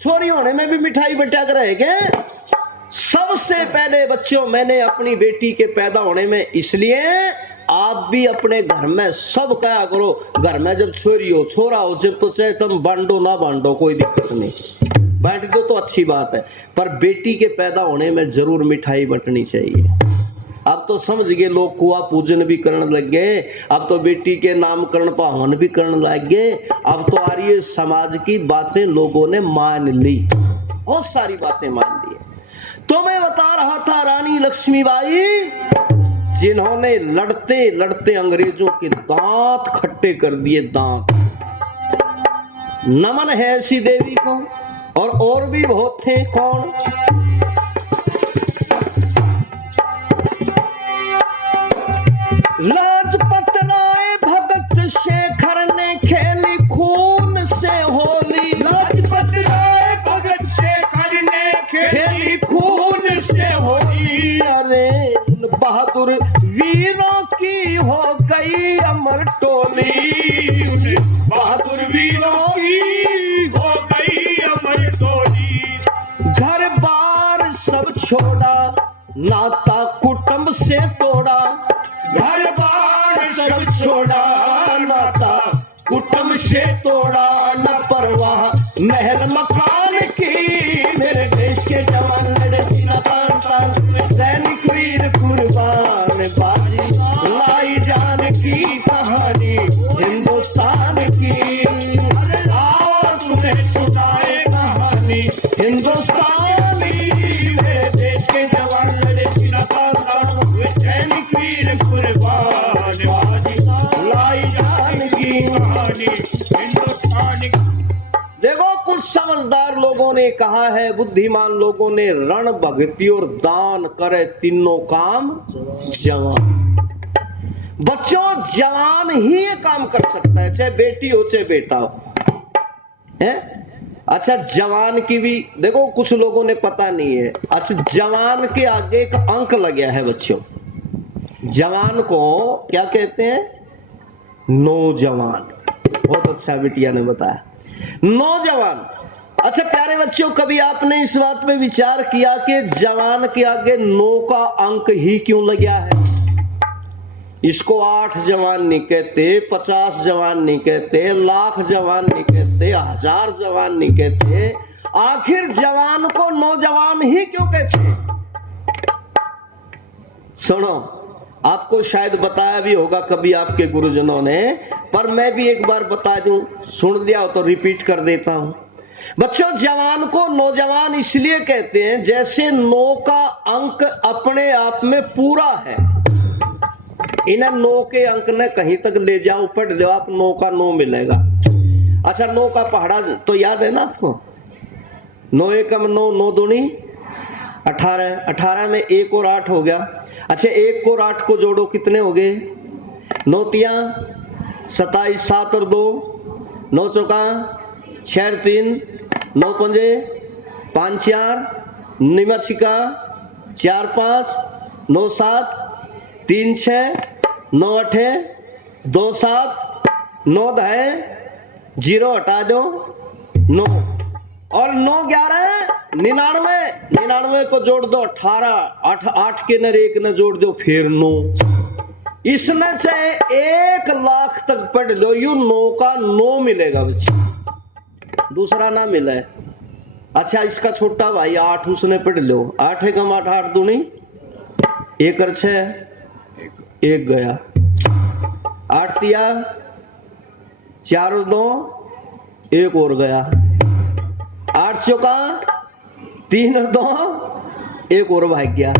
छोरी होने में भी मिठाई बंटा कर रहे क्या? सबसे पहले बच्चों मैंने अपनी बेटी के पैदा होने में, इसलिए आप भी अपने घर में सब क्या करो, घर में जब छोरी हो छोरा हो, जब तो चाहे तुम बांटो ना बांटो कोई दिक्कत नहीं, बांट दो तो अच्छी बात है, पर बेटी के पैदा होने में जरूर मिठाई बंटनी चाहिए। अब तो समझ गए लोग, कुआ पूजन भी करने लग गए, अब तो बेटी के नामकरण पावन भी करने लग गए। अब तो आर्य समाज की बातें लोगों ने मान ली, बहुत सारी बातें मान ली। तो मैं बता रहा था रानी लक्ष्मीबाई, जिन्होंने लड़ते लड़ते अंग्रेजों के दांत खट्टे कर दिए, दांत। नमन है ऐसी देवी को, और भी बहुत थे। कौन? लाजपत राय भगत शेखर ने खेली खून से होली, लाजपत राय भगत शेखर ने खेली खून से होली। अरे बहादुर वीरों की हो गई अमर टोली, बहादुर वीरों की हो गई अमर टोली। घर बार सब छोड़ा, नाता कुटुंब से तोड़ा, घर बार सब छोड़ा, नाता कुटुंब से तोड़ा। न परवाह महल मकान की, मेरे देश के जवान लड़े सीना तान तान, सैनिक वीर कुर्बान बाजी, लाई जान की कहानी हिंदुस्तान की। आओ तुम्हें सुनाए कहानी हिंदुस्तान की, मेरे देश के जवान लड़े सीना तान तान, सैनिक वीर कुर्बान बाजी, लाई जान की। कहानी हिंदुस्तान की। देखो कुछ समझदार लोगों ने कहा है, बुद्धिमान लोगों ने, रण भक्ति और दान करे तीनों काम जवान। बच्चों जवान ही ये काम कर सकता है, चाहे बेटी हो चाहे बेटा हो, है? अच्छा जवान की भी देखो कुछ लोगों ने पता नहीं है। अच्छा जवान के आगे एक अंक लगा है बच्चों, जवान को क्या कहते हैं? नौजवान। बहुत अच्छा बिटिया ने बताया, नौजवान। अच्छा प्यारे बच्चों, कभी आपने इस बात पे विचार किया कि जवान के आगे 9 का अंक ही क्यों लगा है? इसको 8 जवान नहीं कहते, 50 जवान नहीं कहते, लाख जवान नहीं कहते, 1000 जवान नहीं कहते, आखिर जवान को नौजवान ही क्यों कहते? सुनो, आपको शायद बताया भी होगा कभी आपके गुरुजनों ने, पर मैं भी एक बार बता दूं, सुन लिया हो तो रिपीट कर देता हूं। बच्चों जवान को नौजवान इसलिए कहते हैं जैसे 9 का अंक अपने आप में पूरा है। इन्हें 9 के अंक ने कहीं तक ले जाओ, पढ़ लो आप, 9 का 9 मिलेगा। अच्छा 9 का पहाड़ा तो याद है ना आपको? 9 एकम 9, 9 दूनी 18, 18 में 1 और 8 हो गया। अच्छा 1 और 8 को जोड़ो, कितने हो गए? 9 तिया 27, 7 और 2, 9 चौका 6 3, 9 पंजे 5 4, 9 छिका 4 5, 9 7, 3 6, 9 8, 2 7, 9 10, 0 हटा दो 9, और 9 11 99, 99 को जोड़ दो 18, 8 के नर 1 न जोड़ दो फिर 9। इसने चाहे 1 लाख तक पढ़ लो, यू 9 का 9 मिलेगा बच्चे, दूसरा ना मिला है। अच्छा इसका छोटा भाई 8, उसने पढ़ लो, 8 एकम 8, 8 दूनी 1 और 6, 1 गया, 8 तिया 4 और 2, 1 और गया, 8 चौका 3 और 2, 1 और भाग गया।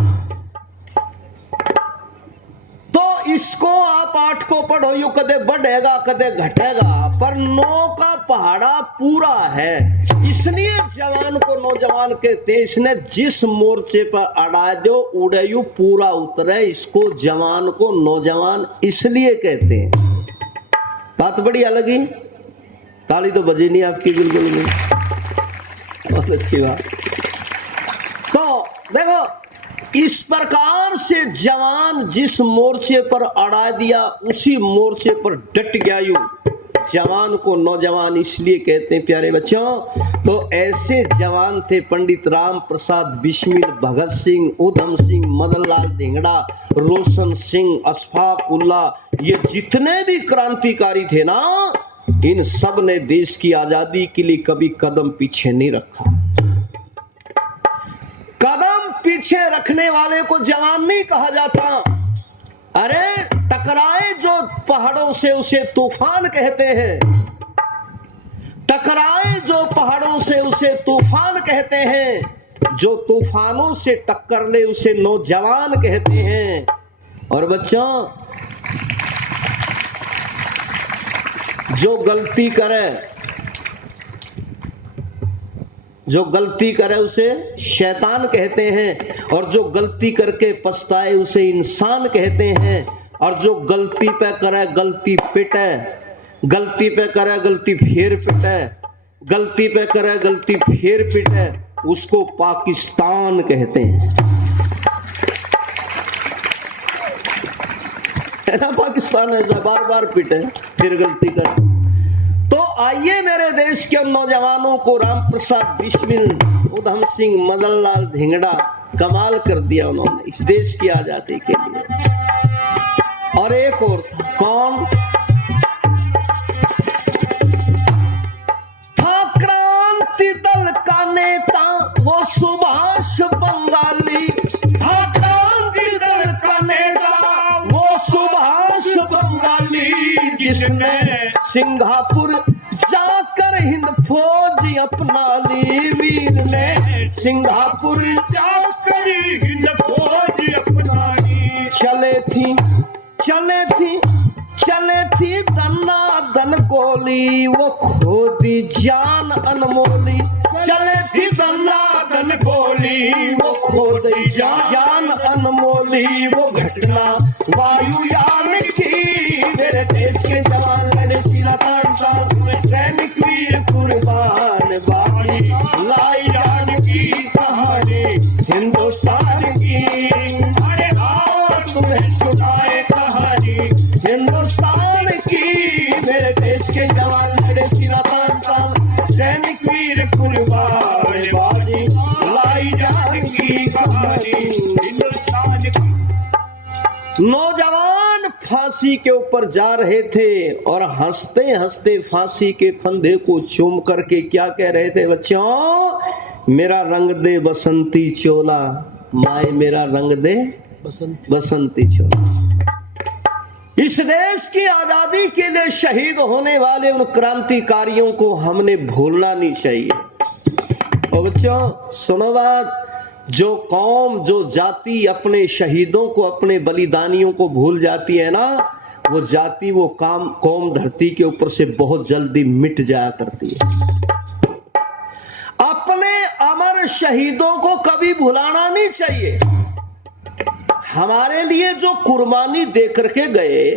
तो इसको आप पाठ को पढ़ो यू कदे बढ़ेगा कदे घटेगा, पर 9 का पहाड़ा पूरा है, इसलिए जवान को नौजवान कहते हैं। इसने जिस मोर्चे पर अड़ा दो उड़े यू पूरा उतरे, इसको जवान को नौजवान इसलिए कहते हैं। बात बड़ी अलग ही, ताली तो बजी नहीं आपकी, बिल्कुल नहीं, बहुत अच्छी बात। तो देखो इस प्रकार से जवान जिस मोर्चे पर अड़ा दिया उसी मोर्चे पर डट गया यू, जवान को नौजवान इसलिए कहते हैं प्यारे बच्चों। तो ऐसे जवान थे पंडित राम प्रसाद बिस्मिल, भगत सिंह, उधम सिंह, मदन लाल धिंगड़ा, रोशन सिंह, अशफाक उल्ला, ये जितने भी क्रांतिकारी थे ना, इन सब ने देश की आजादी के लिए कभी कदम पीछे नहीं रखा। कदम पीछे रखने वाले को जवान नहीं कहा जाता। अरे टकराए जो पहाड़ों से उसे तूफान कहते हैं, टकराए जो पहाड़ों से उसे तूफान कहते हैं, जो तूफानों से टक्कर ले उसे नौजवान कहते हैं। और बच्चों जो गलती करे उसे शैतान कहते हैं, और जो गलती करके पछताए उसे इंसान कहते हैं। और जो गलती पे करे गलती पिटे, गलती पे करे गलती फिर पिटे, गलती पे करे गलती फिर पिटे, उसको पाकिस्तान कहते हैं। ऐसा पाकिस्तान ऐसा बार बार पिटे फिर गलती करे। तो आइए मेरे देश के नौजवानों को राम प्रसाद बिस्मिल, उधम सिंह, मदन लाल धिंगड़ा कमाल कर दिया उन्होंने इस देश की आजादी के लिए। और एक और था, कौन था? क्रांति दल का नेता वो सुभाष बंगाली, था क्रांति दल का नेता वो सुभाष बंगाली, जिसने सिंगापुर जाकर हिंद फौज अपना ली, वीर ने सिंगापुर जाकर हिंद फौज अपना ली। चले थी दन्ना गोली, वो खो दी जान अनमोली। चले थी दन्ना गोली, वो खो दी जान अनमोली। वो घटना वायुयान की, मेरे देश के जवान लड़े सीना तान सांस में, सैनिक वीर कुर्बान, बाकी लाई जान की कहानी हिंदुस्तान की। अरे आओ तुम्हें सुनाए कहानी हिंदुस्तान की, मेरे देश के जवान लड़े सीना तान सांस, सैनिक वीर कुर्बान, बाकी लाई जान की कहानी हिंदुस्तान की। नौजवान फांसी के ऊपर जा रहे थे और हंसते हंसते फांसी के फंदे को चूम करके क्या कह रहे थे बच्चों? मेरा रंग दे बसंती चोला, माए मेरा रंग दे बसंती चोला। इस देश की आजादी के लिए शहीद होने वाले उन क्रांतिकारियों को हमने भूलना नहीं चाहिए। और बच्चों सुनो बात, जो कौम जो जाति अपने शहीदों को अपने बलिदानियों को भूल जाती है ना, वो जाति वो कौम धरती के ऊपर से बहुत जल्दी मिट जाया करती है। अपने अमर शहीदों को कभी भुलाना नहीं चाहिए। हमारे लिए जो कुर्बानी दे करके गए,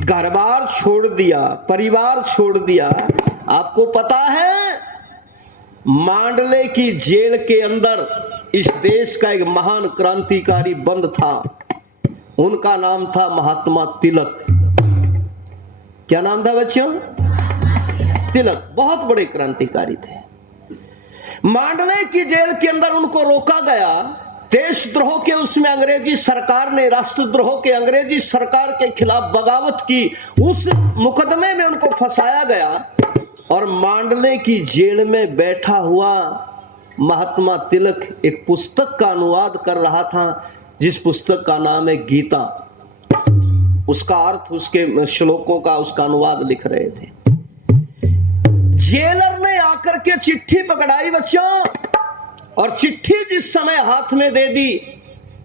घर बार छोड़ दिया, परिवार छोड़ दिया। आपको पता है मांडले की जेल के अंदर इस देश का एक महान क्रांतिकारी बंद था, उनका नाम था महात्मा तिलक। क्या नाम था बच्चों? तिलक। बहुत बड़े क्रांतिकारी थे। मांडले की जेल के अंदर उनको रोका गया, देशद्रोह के उसमें अंग्रेजी सरकार ने, राष्ट्रद्रोह के अंग्रेजी सरकार के खिलाफ बगावत की, उस मुकदमे में उनको फंसाया गया। और मांडले की जेल में बैठा हुआ महात्मा तिलक एक पुस्तक का अनुवाद कर रहा था, जिस पुस्तक का नाम है गीता। उसका अर्थ, उसके श्लोकों का उसका अनुवाद लिख रहे थे। जेलर ने आकर के चिट्ठी पकड़ाई बच्चों, और चिट्ठी जिस समय हाथ में दे दी,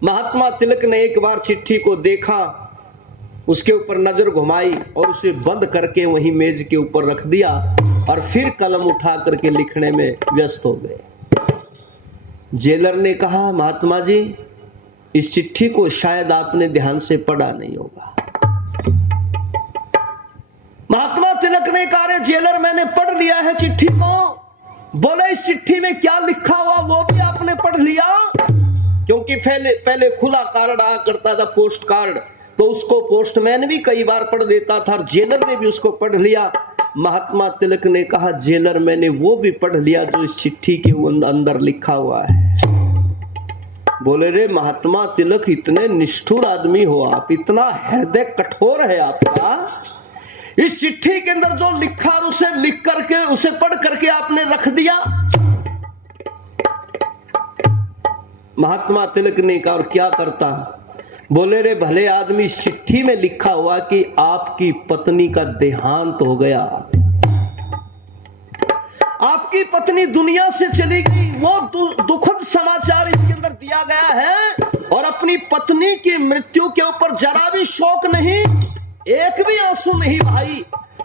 महात्मा तिलक ने एक बार चिट्ठी को देखा उसके ऊपर नजर घुमाई और उसे बंद करके वहीं मेज के ऊपर रख दिया और फिर कलम उठा करके लिखने में व्यस्त हो गए। जेलर ने कहा, महात्मा जी, इस चिट्ठी को शायद आपने ध्यान से पढ़ा नहीं होगा। महात्मा तिलक ने कहा, अरे जेलर, मैंने पढ़ लिया है चिट्ठी को। बोले, इस चिट्ठी में क्या लिखा हुआ वो भी आपने पढ़ लिया? क्योंकि पहले खुला कार्ड आया करता था, पोस्ट कार्ड, तो उसको पोस्टमैन भी कई बार पढ़ लेता था और जेलर ने भी उसको पढ़ लिया। महात्मा तिलक ने कहा, जेलर, मैंने वो भी पढ़ लिया जो इस चिट्ठी के अंदर लिखा हुआ है। बोले, रे महात्मा तिलक, इतने निष्ठुर आदमी हो आप, इतना हृदय कठोर है आपका। इस चिट्ठी के अंदर जो लिखा और उसे लिख करके, उसे पढ़ करके आपने रख दिया। महात्मा तिलक ने कहा, और क्या करता? बोले, रे भले आदमी, इस चिट्ठी में लिखा हुआ कि आपकी पत्नी का देहांत हो गया, आपकी पत्नी दुनिया से चली गई, वो दुखद समाचार इसके अंदर दिया गया है। और अपनी पत्नी की मृत्यु के ऊपर जरा भी शोक नहीं, एक भी आंसू नहीं भाई।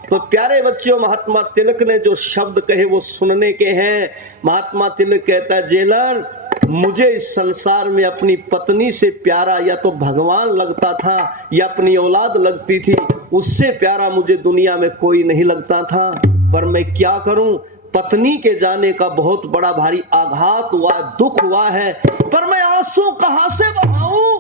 तो प्यारे बच्चों, महात्मा तिलक ने जो शब्द कहे वो सुनने के हैं। महात्मा तिलक कहता है, जेलर, मुझे इस संसार में अपनी पत्नी से प्यारा या तो भगवान लगता था या अपनी औलाद लगती थी, उससे प्यारा मुझे दुनिया में कोई नहीं लगता था। पर मैं क्या करूं, पत्नी के जाने का बहुत बड़ा भारी आघात हुआ, दुख हुआ है, पर मैं आंसू कहां से बहाऊं?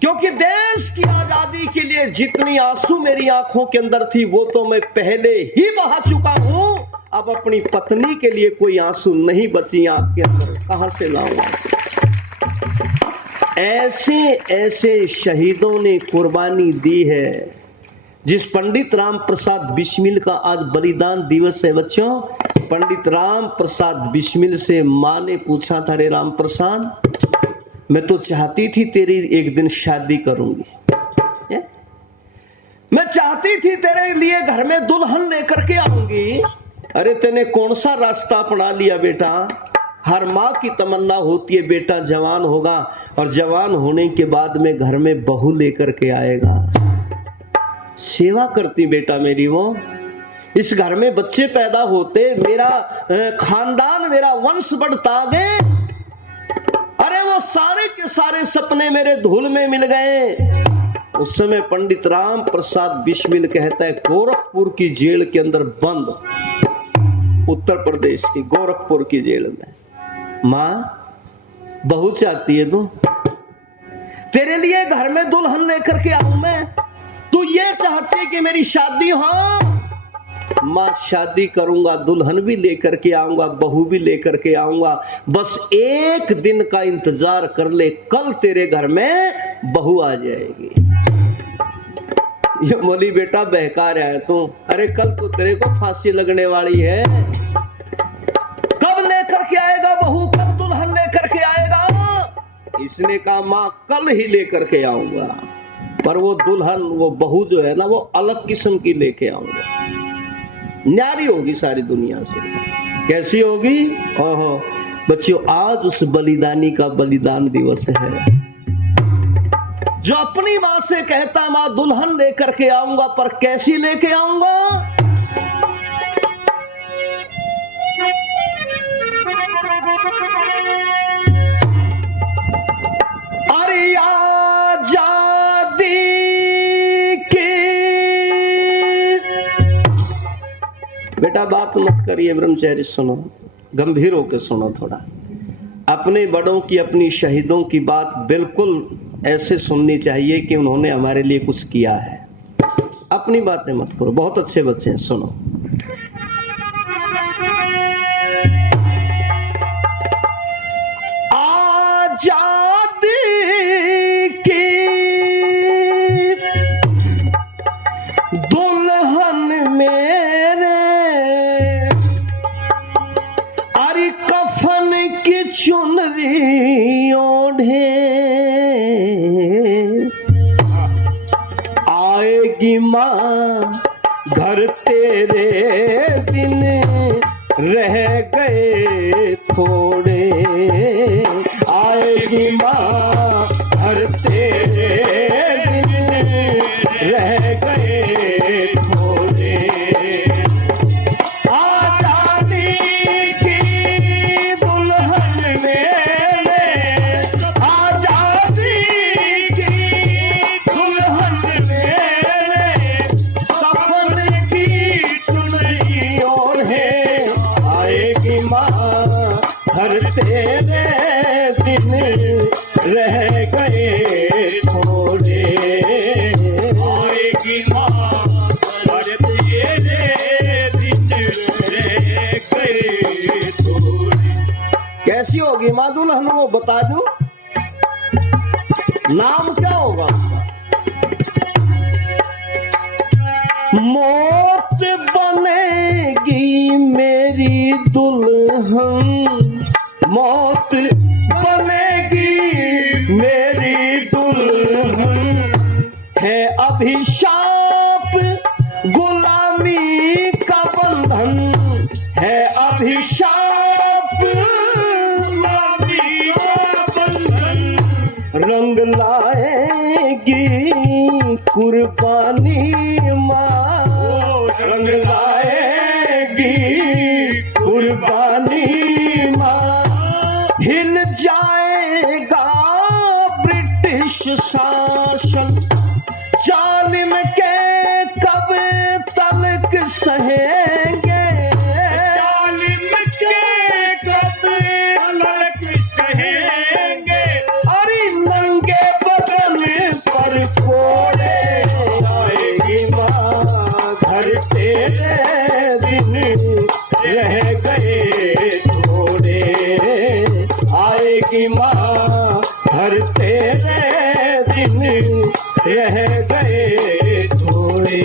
क्योंकि देश की आजादी के लिए जितनी आंसू मेरी आंखों के अंदर थी वो तो मैं पहले ही बहा चुका हूं। अब अपनी पत्नी के लिए कोई आंसू नहीं बची आंख के अंदर, कहां से लाऊं? ऐसे ऐसे शहीदों ने कुर्बानी दी है। जिस पंडित राम प्रसाद बिस्मिल का आज बलिदान दिवस है बच्चों, पंडित राम प्रसाद बिस्मिल से मां ने पूछा था, रे राम प्रसाद, मैं तो चाहती थी तेरी एक दिन शादी करूंगी, मैं चाहती थी तेरे लिए घर में दुल्हन लेकर के आऊंगी। अरे तूने कौन सा रास्ता अपना लिया बेटा? हर माँ की तमन्ना होती है बेटा जवान होगा और जवान होने के बाद में घर में बहू लेकर के आएगा, सेवा करती बेटा मेरी, वो इस घर में बच्चे पैदा होते, मेरा खानदान, मेरा वंश बढ़ता आगे। अरे वो सारे के सारे सपने मेरे धूल में मिल गए। उस समय पंडित राम प्रसाद बिस्मिल कहता है, गोरखपुर की जेल के अंदर बंद, उत्तर प्रदेश की गोरखपुर की जेल में, माँ बहू चाहती है तू, तेरे लिए घर में दुल्हन लेकर के आऊं मैं, तू ये चाहती है कि मेरी शादी हो? मां, शादी करूंगा, दुल्हन भी लेकर के आऊंगा, बहू भी लेकर के आऊंगा, बस एक दिन का इंतजार कर ले, कल तेरे घर में बहू आ जाएगी। ये बोली, बेटा बहका रहा है तू, अरे कल तो तेरे को फांसी लगने वाली है, कब लेकर के आएगा बहू, कब दुल्हन लेकर के आएगा? इसने कहा, मां कल ही लेकर के आऊंगा, पर वो दुल्हन, वो बहू जो है ना, वो अलग किस्म की लेके आऊंगा, न्यारी होगी सारी दुनिया से। कैसी होगी? ओहो बच्चों, आज उस बलिदानी का बलिदान दिवस है, जो अपनी मां से कहता, मां दुल्हन लेकर के आऊंगा, पर कैसी लेके आऊंगा? अरे आजादी की, बेटा बात मत करिए ब्रह्मचारी, सुनो, गंभीर होकर सुनो थोड़ा। अपने बड़ों की, अपनी शहीदों की बात बिल्कुल ऐसे सुननी चाहिए कि उन्होंने हमारे लिए कुछ किया है। अपनी बातें मत करो, बहुत अच्छे बच्चे हैं, सुनो। आजादी की दुल्हन मेरे, अरे कफन की चुनरी ओढ़े, आएगी माँ घर तेरे दिन रह गए थोड़े, आएगी माँ घर तेरे दिन रह रह गए थोड़े। आएगी माँ हर तेरे दिन रह गए थोड़े। कैसी होगी माँ दुल्हन वो बता दूं? नाम क्या होगा उसका? मौत बनेगी मेरी दुल्हन, मौत बनेगी मेरी दुल्हन, है अभिशाप गुलामी का बंधन, है अभिशाप गुलामी का बंधन। रंग लाएगी कुर्बानी माँ, रंग लाएगी कुर्बानी माँ। हिल जाएगा ब्रिटिश शासन, जालिम के कब तलक सहेंगे, जालिम के कब तलक सहेंगे। अरे नंगे बदन पर कोड़े आएगी माँ, घर तेरे दिन रह गए थोड़े। आएगी माँ घर तेरे दिन रह गए थोड़े।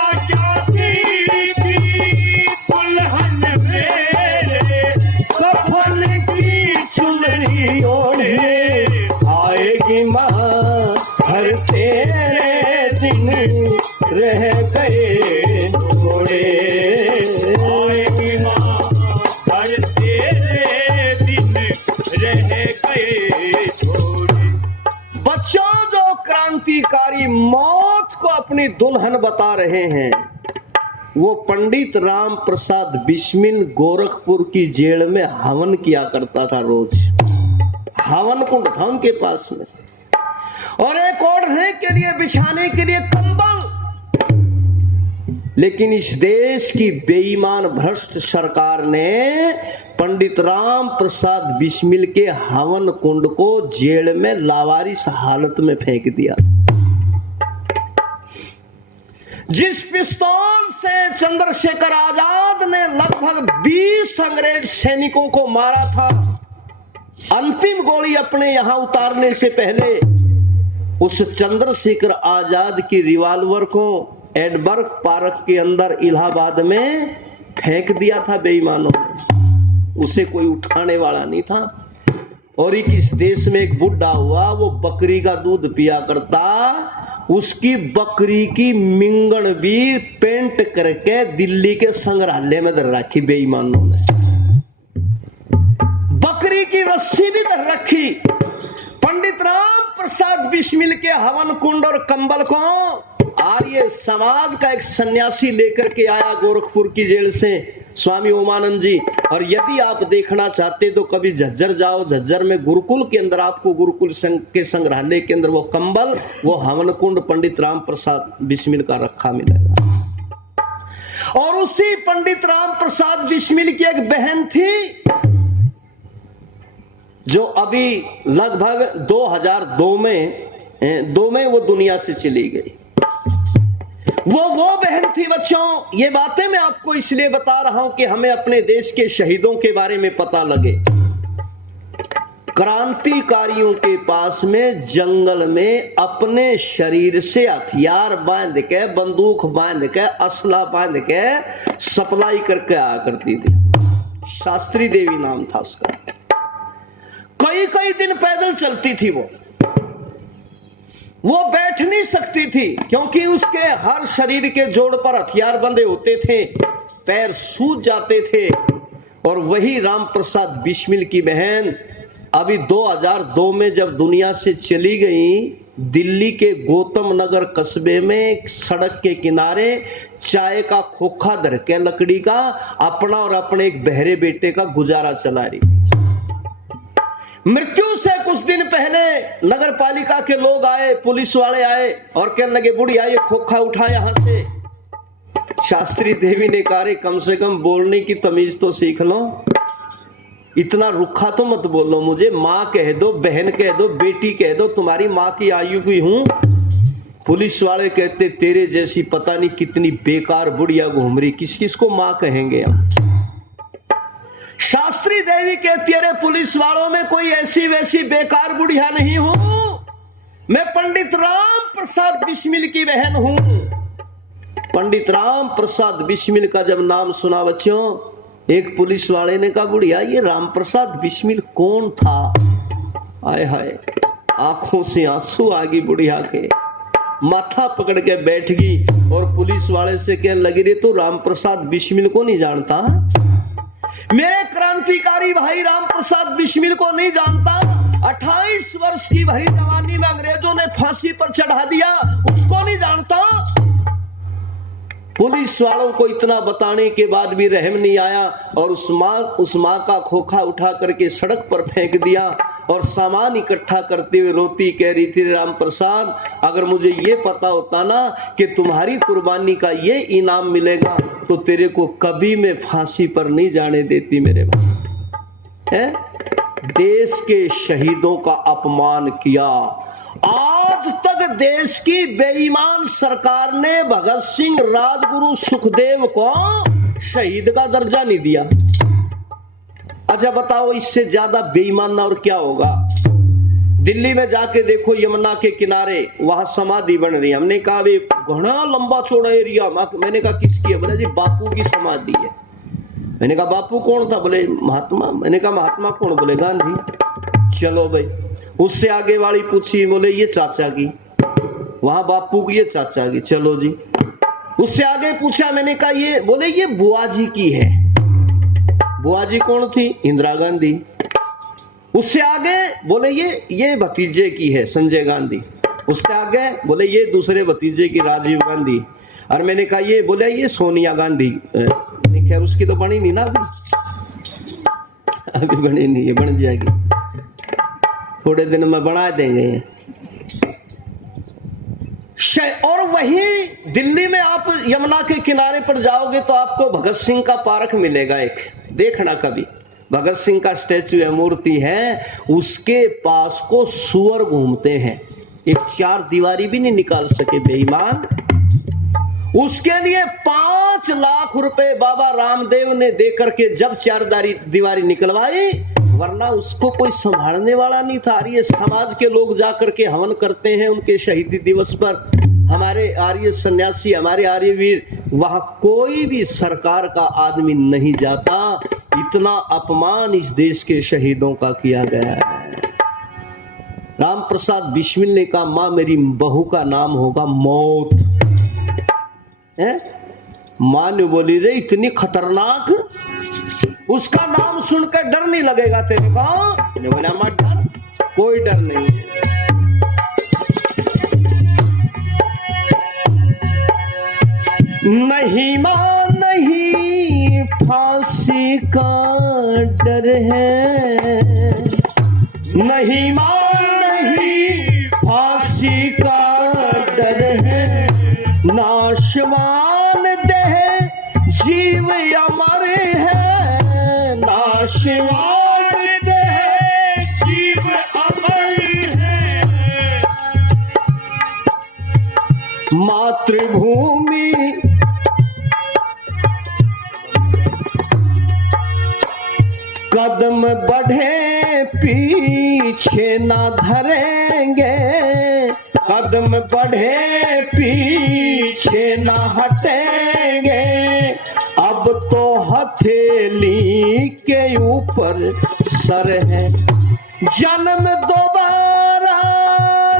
आजादी की दुल्हन मेरे कफन की चुनरी ओढ़े, आएगी माँ हर तेरे दिन रह गए थोड़े। आएगी माँ हर तेरे दिन रह गए थोड़े। बच्चों, जो क्रांतिकारी मौत को अपनी दुल्हन बता रहे हैं, वो पंडित राम प्रसाद बिस्मिल गोरखपुर की जेल में हवन किया करता था रोज। हवन कुंड था उनके पास में, और एक ओढ़ने के लिए, बिछाने के लिए कंबल। लेकिन इस देश की बेईमान भ्रष्ट सरकार ने पंडित राम प्रसाद बिस्मिल के हवन कुंड को जेल में लावारिस हालत में फेंक दिया। जिस पिस्तौल से चंद्रशेखर आजाद ने लगभग 20 अंग्रेज सैनिकों को मारा था, अंतिम गोली अपने यहां उतारने से पहले उस चंद्रशेखर आजाद की रिवॉल्वर को एडबर्ग पार्क के अंदर इलाहाबाद में फेंक दिया था बेईमानों ने। उसे कोई उठाने वाला नहीं था। और एक इस देश में एक बुढ़ा हुआ, वो बकरी का दूध पिया करता, उसकी बकरी की मिंगन भी पेंट करके दिल्ली के संग्रहालय में धर रखी बेईमानों ने। बकरी की रस्सी भी धर रखी। पंडित राम प्रसाद बिस्मिल के हवन कुंड और कंबल को आर्य समाज का एक सन्यासी लेकर के आया गोरखपुर की जेल से, स्वामी ओमानंद जी। और यदि आप देखना चाहते तो कभी झज्जर जाओ, झज्जर में गुरुकुल के अंदर आपको गुरुकुल के संग्रहालय के अंदर वो कंबल, वो हवन कुंड पंडित राम प्रसाद बिस्मिल का रखा मिलेगा। और उसी पंडित राम प्रसाद बिस्मिल की एक बहन थी, जो अभी लगभग 2002 में वो दुनिया से चली गई। वो बहन थी। बच्चों, ये बातें मैं आपको इसलिए बता रहा हूं कि हमें अपने देश के शहीदों के बारे में पता लगे। क्रांतिकारियों के पास में जंगल में अपने शरीर से हथियार बांध के, बंदूक बांध के, असला बांध के सप्लाई करके आया करती थी। शास्त्री देवी नाम था उसका। कई दिन पैदल चलती थी वो बैठ नहीं सकती थी, क्योंकि उसके हर शरीर के जोड़ पर हथियार बंधे होते थे, पैर सूज जाते थे। और वही राम प्रसाद बिस्मिल की बहन अभी 2002 में जब दुनिया से चली गई, दिल्ली के गौतम नगर कस्बे में एक सड़क के किनारे चाय का खोखा धर के लकड़ी का अपना और अपने एक बहरे बेटे का गुजारा चला रही। मृत्यु से कुछ दिन पहले नगर पालिका के लोग आए, पुलिस वाले आए और कहने लगे बुढ़िया ये खोखा उठा यहां से। शास्त्री देवी ने कहा रे कम से कम बोलने की तमीज तो सीख लो, इतना रुखा तो मत बोलो, मुझे माँ कह दो, बहन कह दो, बेटी कह दो, तुम्हारी माँ की आयु की हूं। पुलिस वाले कहते तेरे जैसी पता नहीं कितनी बेकार बुढ़िया घूम रही, किस किस को माँ कहेंगे हम। शास्त्री देवी कहती अरे पुलिस वालों में कोई ऐसी वैसी बेकार बुढ़िया नहीं हूं, मैं पंडित राम प्रसाद बिस्मिल की बहन हूं। पंडित राम प्रसाद बिस्मिल का जब नाम सुना बच्चों, एक पुलिस वाले ने कहा बुढ़िया ये राम प्रसाद बिस्मिल कौन था? आय हाय, आंखों से आंसू आ गई बुढ़िया के, माथा पकड़ के बैठ गई और पुलिस वाले से कहने लगी रे तो राम प्रसाद बिस्मिल को नहीं जानता? मेरे क्रांतिकारी भाई राम प्रसाद बिस्मिल को नहीं जानता? 28 वर्ष की भरी जवानी में अंग्रेजों ने फांसी पर चढ़ा दिया, उसको नहीं जानता? पुलिस वालों को इतना बताने के बाद भी रहम नहीं आया और उस माँ का खोखा उठा करके सड़क पर फेंक दिया और सामान इकट्ठा करते हुए रोती कह रही थी राम प्रसाद अगर मुझे ये पता होता ना कि तुम्हारी कुर्बानी का ये इनाम मिलेगा तो तेरे को कभी मैं फांसी पर नहीं जाने देती मेरे भाई। है देश के शहीदों का अपमान किया। आज तक देश की बेईमान सरकार ने भगत सिंह, राजगुरु, सुखदेव को शहीद का दर्जा नहीं दिया। अच्छा बताओ इससे ज्यादा बेईमान और क्या होगा? दिल्ली में जाके देखो यमुना के किनारे वहां समाधि बन रही है। हमने कहा भी घना लंबा चौड़ा एरिया, मैंने कहा किसकी है? बोले जी बापू की समाधि है। मैंने कहा बापू कौन था? बोले महात्मा। मैंने कहा महात्मा कौन? बोले गांधी। चलो भाई, उससे आगे वाली पूछी, बोले ये चाचा की, वहां बापू की, ये चाचा की। चलो जी, उससे आगे पूछा, मैंने कहा ये, बोले ये बुआ जी की है। बुआ जी कौन थी? इंदिरा गांधी। उससे आगे बोले ये भतीजे की है, संजय गांधी। उससे आगे बोले ये दूसरे भतीजे की, राजीव गांधी। और मैंने कहा ये, बोले ये सोनिया गांधी। खैर उसकी तो बनी नहीं ना अभी बनी नहीं है, बन जाएगी थोड़े दिन में, बना देंगे। और वही दिल्ली में आप यमुना के किनारे पर जाओगे तो आपको भगत सिंह का पार्क मिलेगा एक, देखना कभी। भगत सिंह का स्टैचू है, मूर्ति है, उसके पास को सुअर घूमते हैं, एक 4 दीवारी भी नहीं निकाल सके बेईमान। उसके लिए 5 लाख रुपए बाबा रामदेव ने देकर के जब 4 दीवारी निकलवाई, वरना उसको कोई संभालने वाला नहीं था। आर्य समाज के लोग जाकर के हवन करते हैं उनके शहीदी दिवस पर, हमारे आर्य सन्यासी, हमारे आर्यवीर, वहां कोई भी सरकार का आदमी नहीं जाता। इतना अपमान इस देश के शहीदों का किया गया है। राम प्रसाद बिस्मिल ने कहा मां मेरी बहू का नाम होगा मौत। है मां ने बोली रे इतनी खतरनाक, उसका नाम सुनकर डर नहीं लगेगा तेरे को? बोला मत डर, कोई डर नहीं। नहीं मां नहीं फांसी का डर है, नहीं मां नहीं फांसी का डर है, नाशवान देह जीव अमर है, नाशवान देह जीव अमर है, मातृभूमि कदम बढ़े पीछे ना धरेंगे, कदम बढ़े पीछे ना हटेंगे, अब तो हथेली के ऊपर सर है, जन्म दोबारा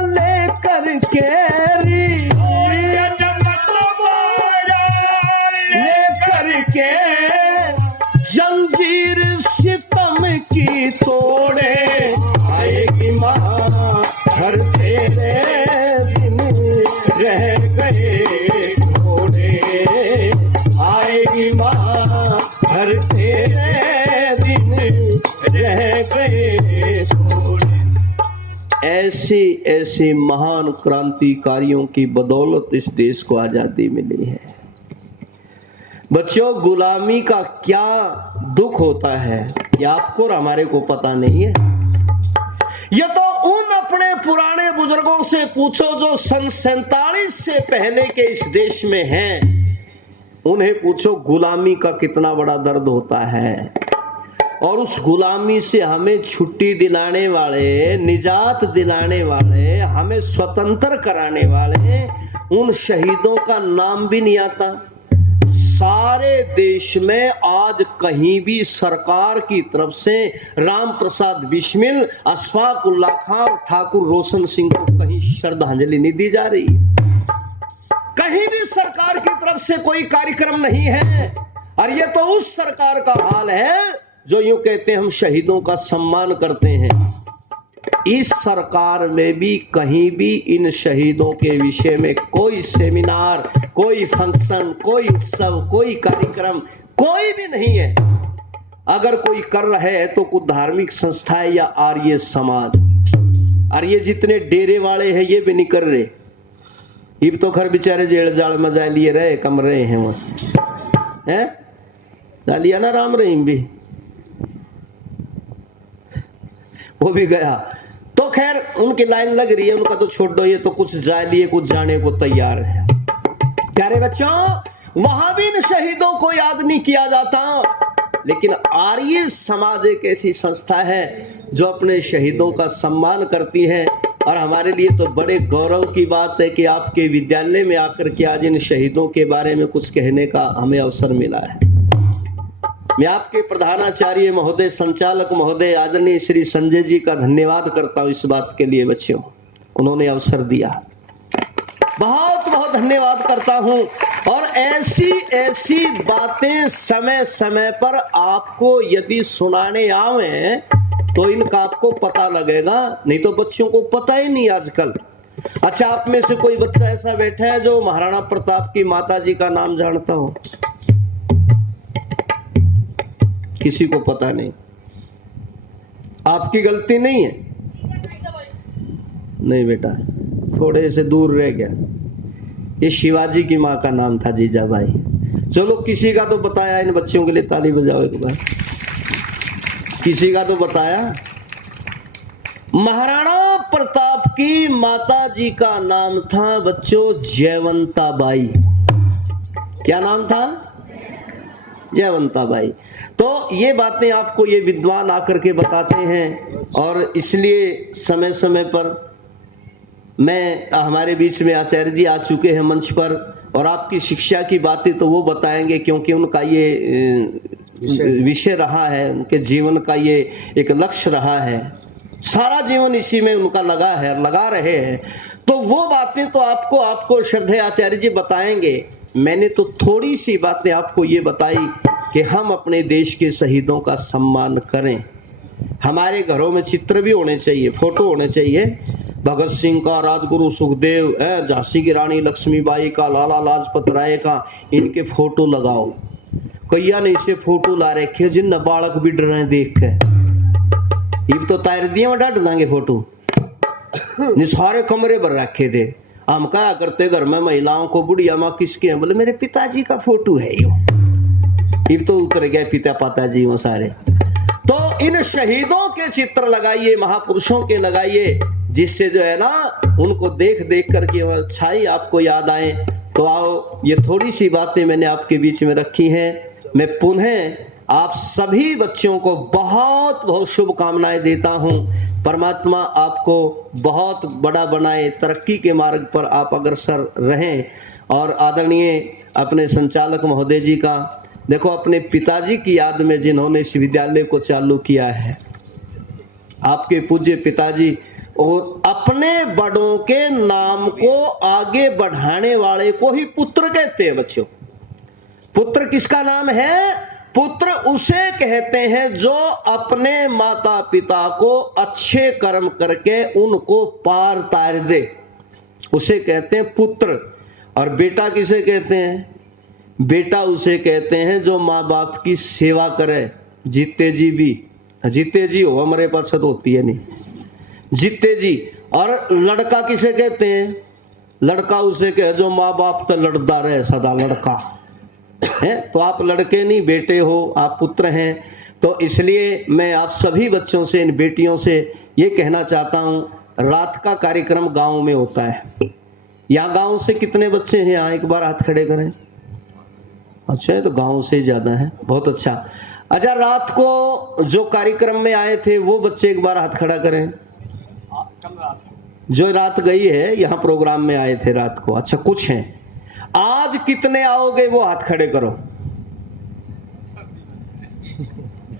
लेकर के लेकर के जंजीर सितम की तोड़े, आएगी मां घर तेरे दिन रह गए घोड़े, आएगी मां घर तेरे दिन रह गए। ऐसे महान क्रांतिकारियों की बदौलत इस देश को आजादी मिली है। बच्चों, गुलामी का क्या दुख होता है ये आपको और हमारे को पता नहीं है। ये तो उन अपने पुराने बुजुर्गों से पूछो जो सन 47 से पहले के इस देश में हैं, उन्हें पूछो गुलामी का कितना बड़ा दर्द होता है। और उस गुलामी से हमें छुट्टी दिलाने वाले, निजात दिलाने वाले, हमें स्वतंत्र कराने वाले उन शहीदों का नाम भी नहीं आता। सारे देश में आज कहीं भी सरकार की तरफ से राम प्रसाद बिस्मिल, अशफाक उल्ला खां, ठाकुर रोशन सिंह को कहीं श्रद्धांजलि नहीं दी जा रही। कहीं भी सरकार की तरफ से कोई कार्यक्रम नहीं है। और ये तो उस सरकार का हाल है जो यूं कहते हैं हम शहीदों का सम्मान करते हैं। इस सरकार में भी कहीं भी इन शहीदों के विषय में कोई सेमिनार, कोई फंक्शन, कोई उत्सव, कोई कार्यक्रम कोई भी नहीं है। अगर कोई कर रहा है तो कुछ धार्मिक संस्थाएं या आर्य समाज। और ये जितने डेरे वाले हैं ये भी नहीं कर रहे। इब तो खर बेचारे जेल जाल मजा लिए रहे, कम रहे हैं वहां है लिया ना राम रहीम भी, वो भी गया। तो खैर उनकी लाइन लग रही है, उनका तो छोड़ दो, ये तो कुछ जा लिए कुछ जाने को तैयार है। प्यारे बच्चों, वहां भी इन शहीदों को याद नहीं किया जाता। लेकिन आर्य समाज एक ऐसी संस्था है जो अपने शहीदों का सम्मान करती है। और हमारे लिए तो बड़े गौरव की बात है कि आपके विद्यालय में आकर के आज इन शहीदों के बारे में कुछ कहने का हमें अवसर मिला है। मैं आपके प्रधानाचार्य महोदय, संचालक महोदय आदरणीय श्री संजय जी का धन्यवाद करता हूं इस बात के लिए। बच्चों, उन्होंने अवसर दिया, बहुत बहुत धन्यवाद करता हूं। और ऐसी ऐसी बातें समय समय पर आपको यदि सुनाने आवे तो इनका आपको पता लगेगा, नहीं तो बच्चों को पता ही नहीं आजकल। अच्छा, आप में से कोई बच्चा ऐसा बैठा है जो महाराणा प्रताप की माता जी का नाम जानता हो? किसी को पता नहीं। आपकी गलती नहीं है, नहीं बेटा, थोड़े से दूर रह गया। ये शिवाजी की माँ का नाम था जीजाबाई। चलो किसी का तो बताया, इन बच्चों के लिए ताली बजाओ एक बार। किसी का तो बताया। महाराणा प्रताप की माता जी का नाम था बच्चों जयवंताबाई। क्या नाम था? जयवंताबाई। तो ये बातें आपको ये विद्वान आकर के बताते हैं। और इसलिए समय समय पर हमारे बीच में आचार्य जी आ चुके हैं मंच पर, और आपकी शिक्षा की बातें तो वो बताएंगे क्योंकि उनका ये विषय रहा है, उनके जीवन का ये एक लक्ष्य रहा है। सारा जीवन इसी में उनका लगा है, लगा रहे हैं। तो वो बातें तो आपको श्रद्धेय आचार्य जी बताएंगे। मैंने तो थोड़ी सी बातें आपको ये बताई कि हम अपने देश के शहीदों का सम्मान करें। हमारे घरों में चित्र भी होने चाहिए, फोटो होने चाहिए। भगत सिंह का, राजगुरु सुखदेव, झांसी की रानी लक्ष्मीबाई का, लाला लाजपत राय का, इनके फोटो लगाओ। कैया ने इसे फोटो ला रखे जिन बालक भी डर रहे देख के। ये तो तार दिए में डाल देंगे फोटो, सारे कमरे भर रखे थे। हम क्या करते घर में महिलाओं को, बुढ़िया माँ किसके हैं? बोले मेरे पिताजी का फोटो है यो। ये तो उतर गए पिता पिताजी वो सारे। तो इन शहीदों के चित्र लगाइए, महापुरुषों के लगाइए, जिससे जो है ना उनको देख देख करके वो अच्छाई आपको याद आए। तो आओ, ये थोड़ी सी बातें मैंने आपके बीच में रखी हैं। मैं पुनः आप सभी बच्चों को बहुत बहुत शुभकामनाएं देता हूं। परमात्मा आपको बहुत बड़ा बनाए, तरक्की के मार्ग पर आप अग्रसर रहें। और आदरणीय अपने संचालक महोदय जी का, देखो अपने पिताजी की याद में जिन्होंने इस विद्यालय को चालू किया है, आपके पूज्य पिताजी, और अपने बड़ों के नाम को आगे बढ़ाने वाले को ही पुत्र कहते हैं बच्चों। पुत्र किसका नाम है? पुत्र उसे कहते हैं जो अपने माता पिता को अच्छे कर्म करके उनको पार तार दे, उसे कहते हैं पुत्र। और बेटा किसे कहते हैं? बेटा उसे कहते हैं जो माँ बाप की सेवा करे। जीते जी भी, जीते जी हो हमारे पास तो होती है नहीं, जीते जी। और लड़का किसे कहते हैं? लड़का उसे कहे जो माँ बाप तो लड़ता रहे सदा, लड़का है। तो आप लड़के नहीं, बेटे हो, आप पुत्र हैं। तो इसलिए मैं आप सभी बच्चों से, इन बेटियों से ये कहना चाहता हूं, रात का कार्यक्रम गांव में होता है। यहाँ गांव से कितने बच्चे हैं? यहाँ एक बार हाथ खड़े करें। अच्छा है, तो गांव से ज्यादा है, बहुत अच्छा। अच्छा, रात को जो कार्यक्रम में आए थे वो बच्चे एक बार हाथ खड़ा करें। जो रात गई है यहाँ प्रोग्राम में आए थे रात को। अच्छा, कुछ हैं। आज कितने आओगे वो हाथ खड़े करो।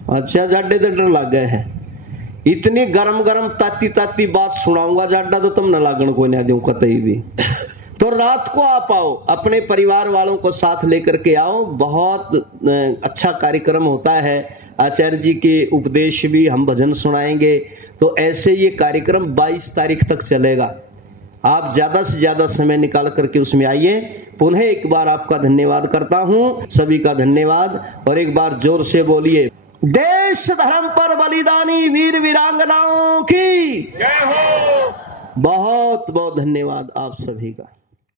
अच्छा, जाडे तो डर लग गए हैं। इतनी गरम गरम ताती ताती बात सुनाऊंगा, जाडा तो तुम न लागण कोई ना दूं कतई भी। तो रात को आप आओ, अपने परिवार वालों को साथ लेकर के आओ। बहुत अच्छा कार्यक्रम होता है। आचार्य जी के उपदेश भी, हम भजन सुनाएंगे। तो ऐसे ये कार्यक्रम 22 तारीख तक चलेगा। आप ज्यादा से ज्यादा समय निकाल करके उसमें आइए। पुनः एक बार आपका धन्यवाद करता हूं, सभी का धन्यवाद। और एक बार जोर से बोलिए, देश धर्म पर बलिदानी वीर वीरांगनाओं की जय हो। बहुत बहुत धन्यवाद आप सभी का।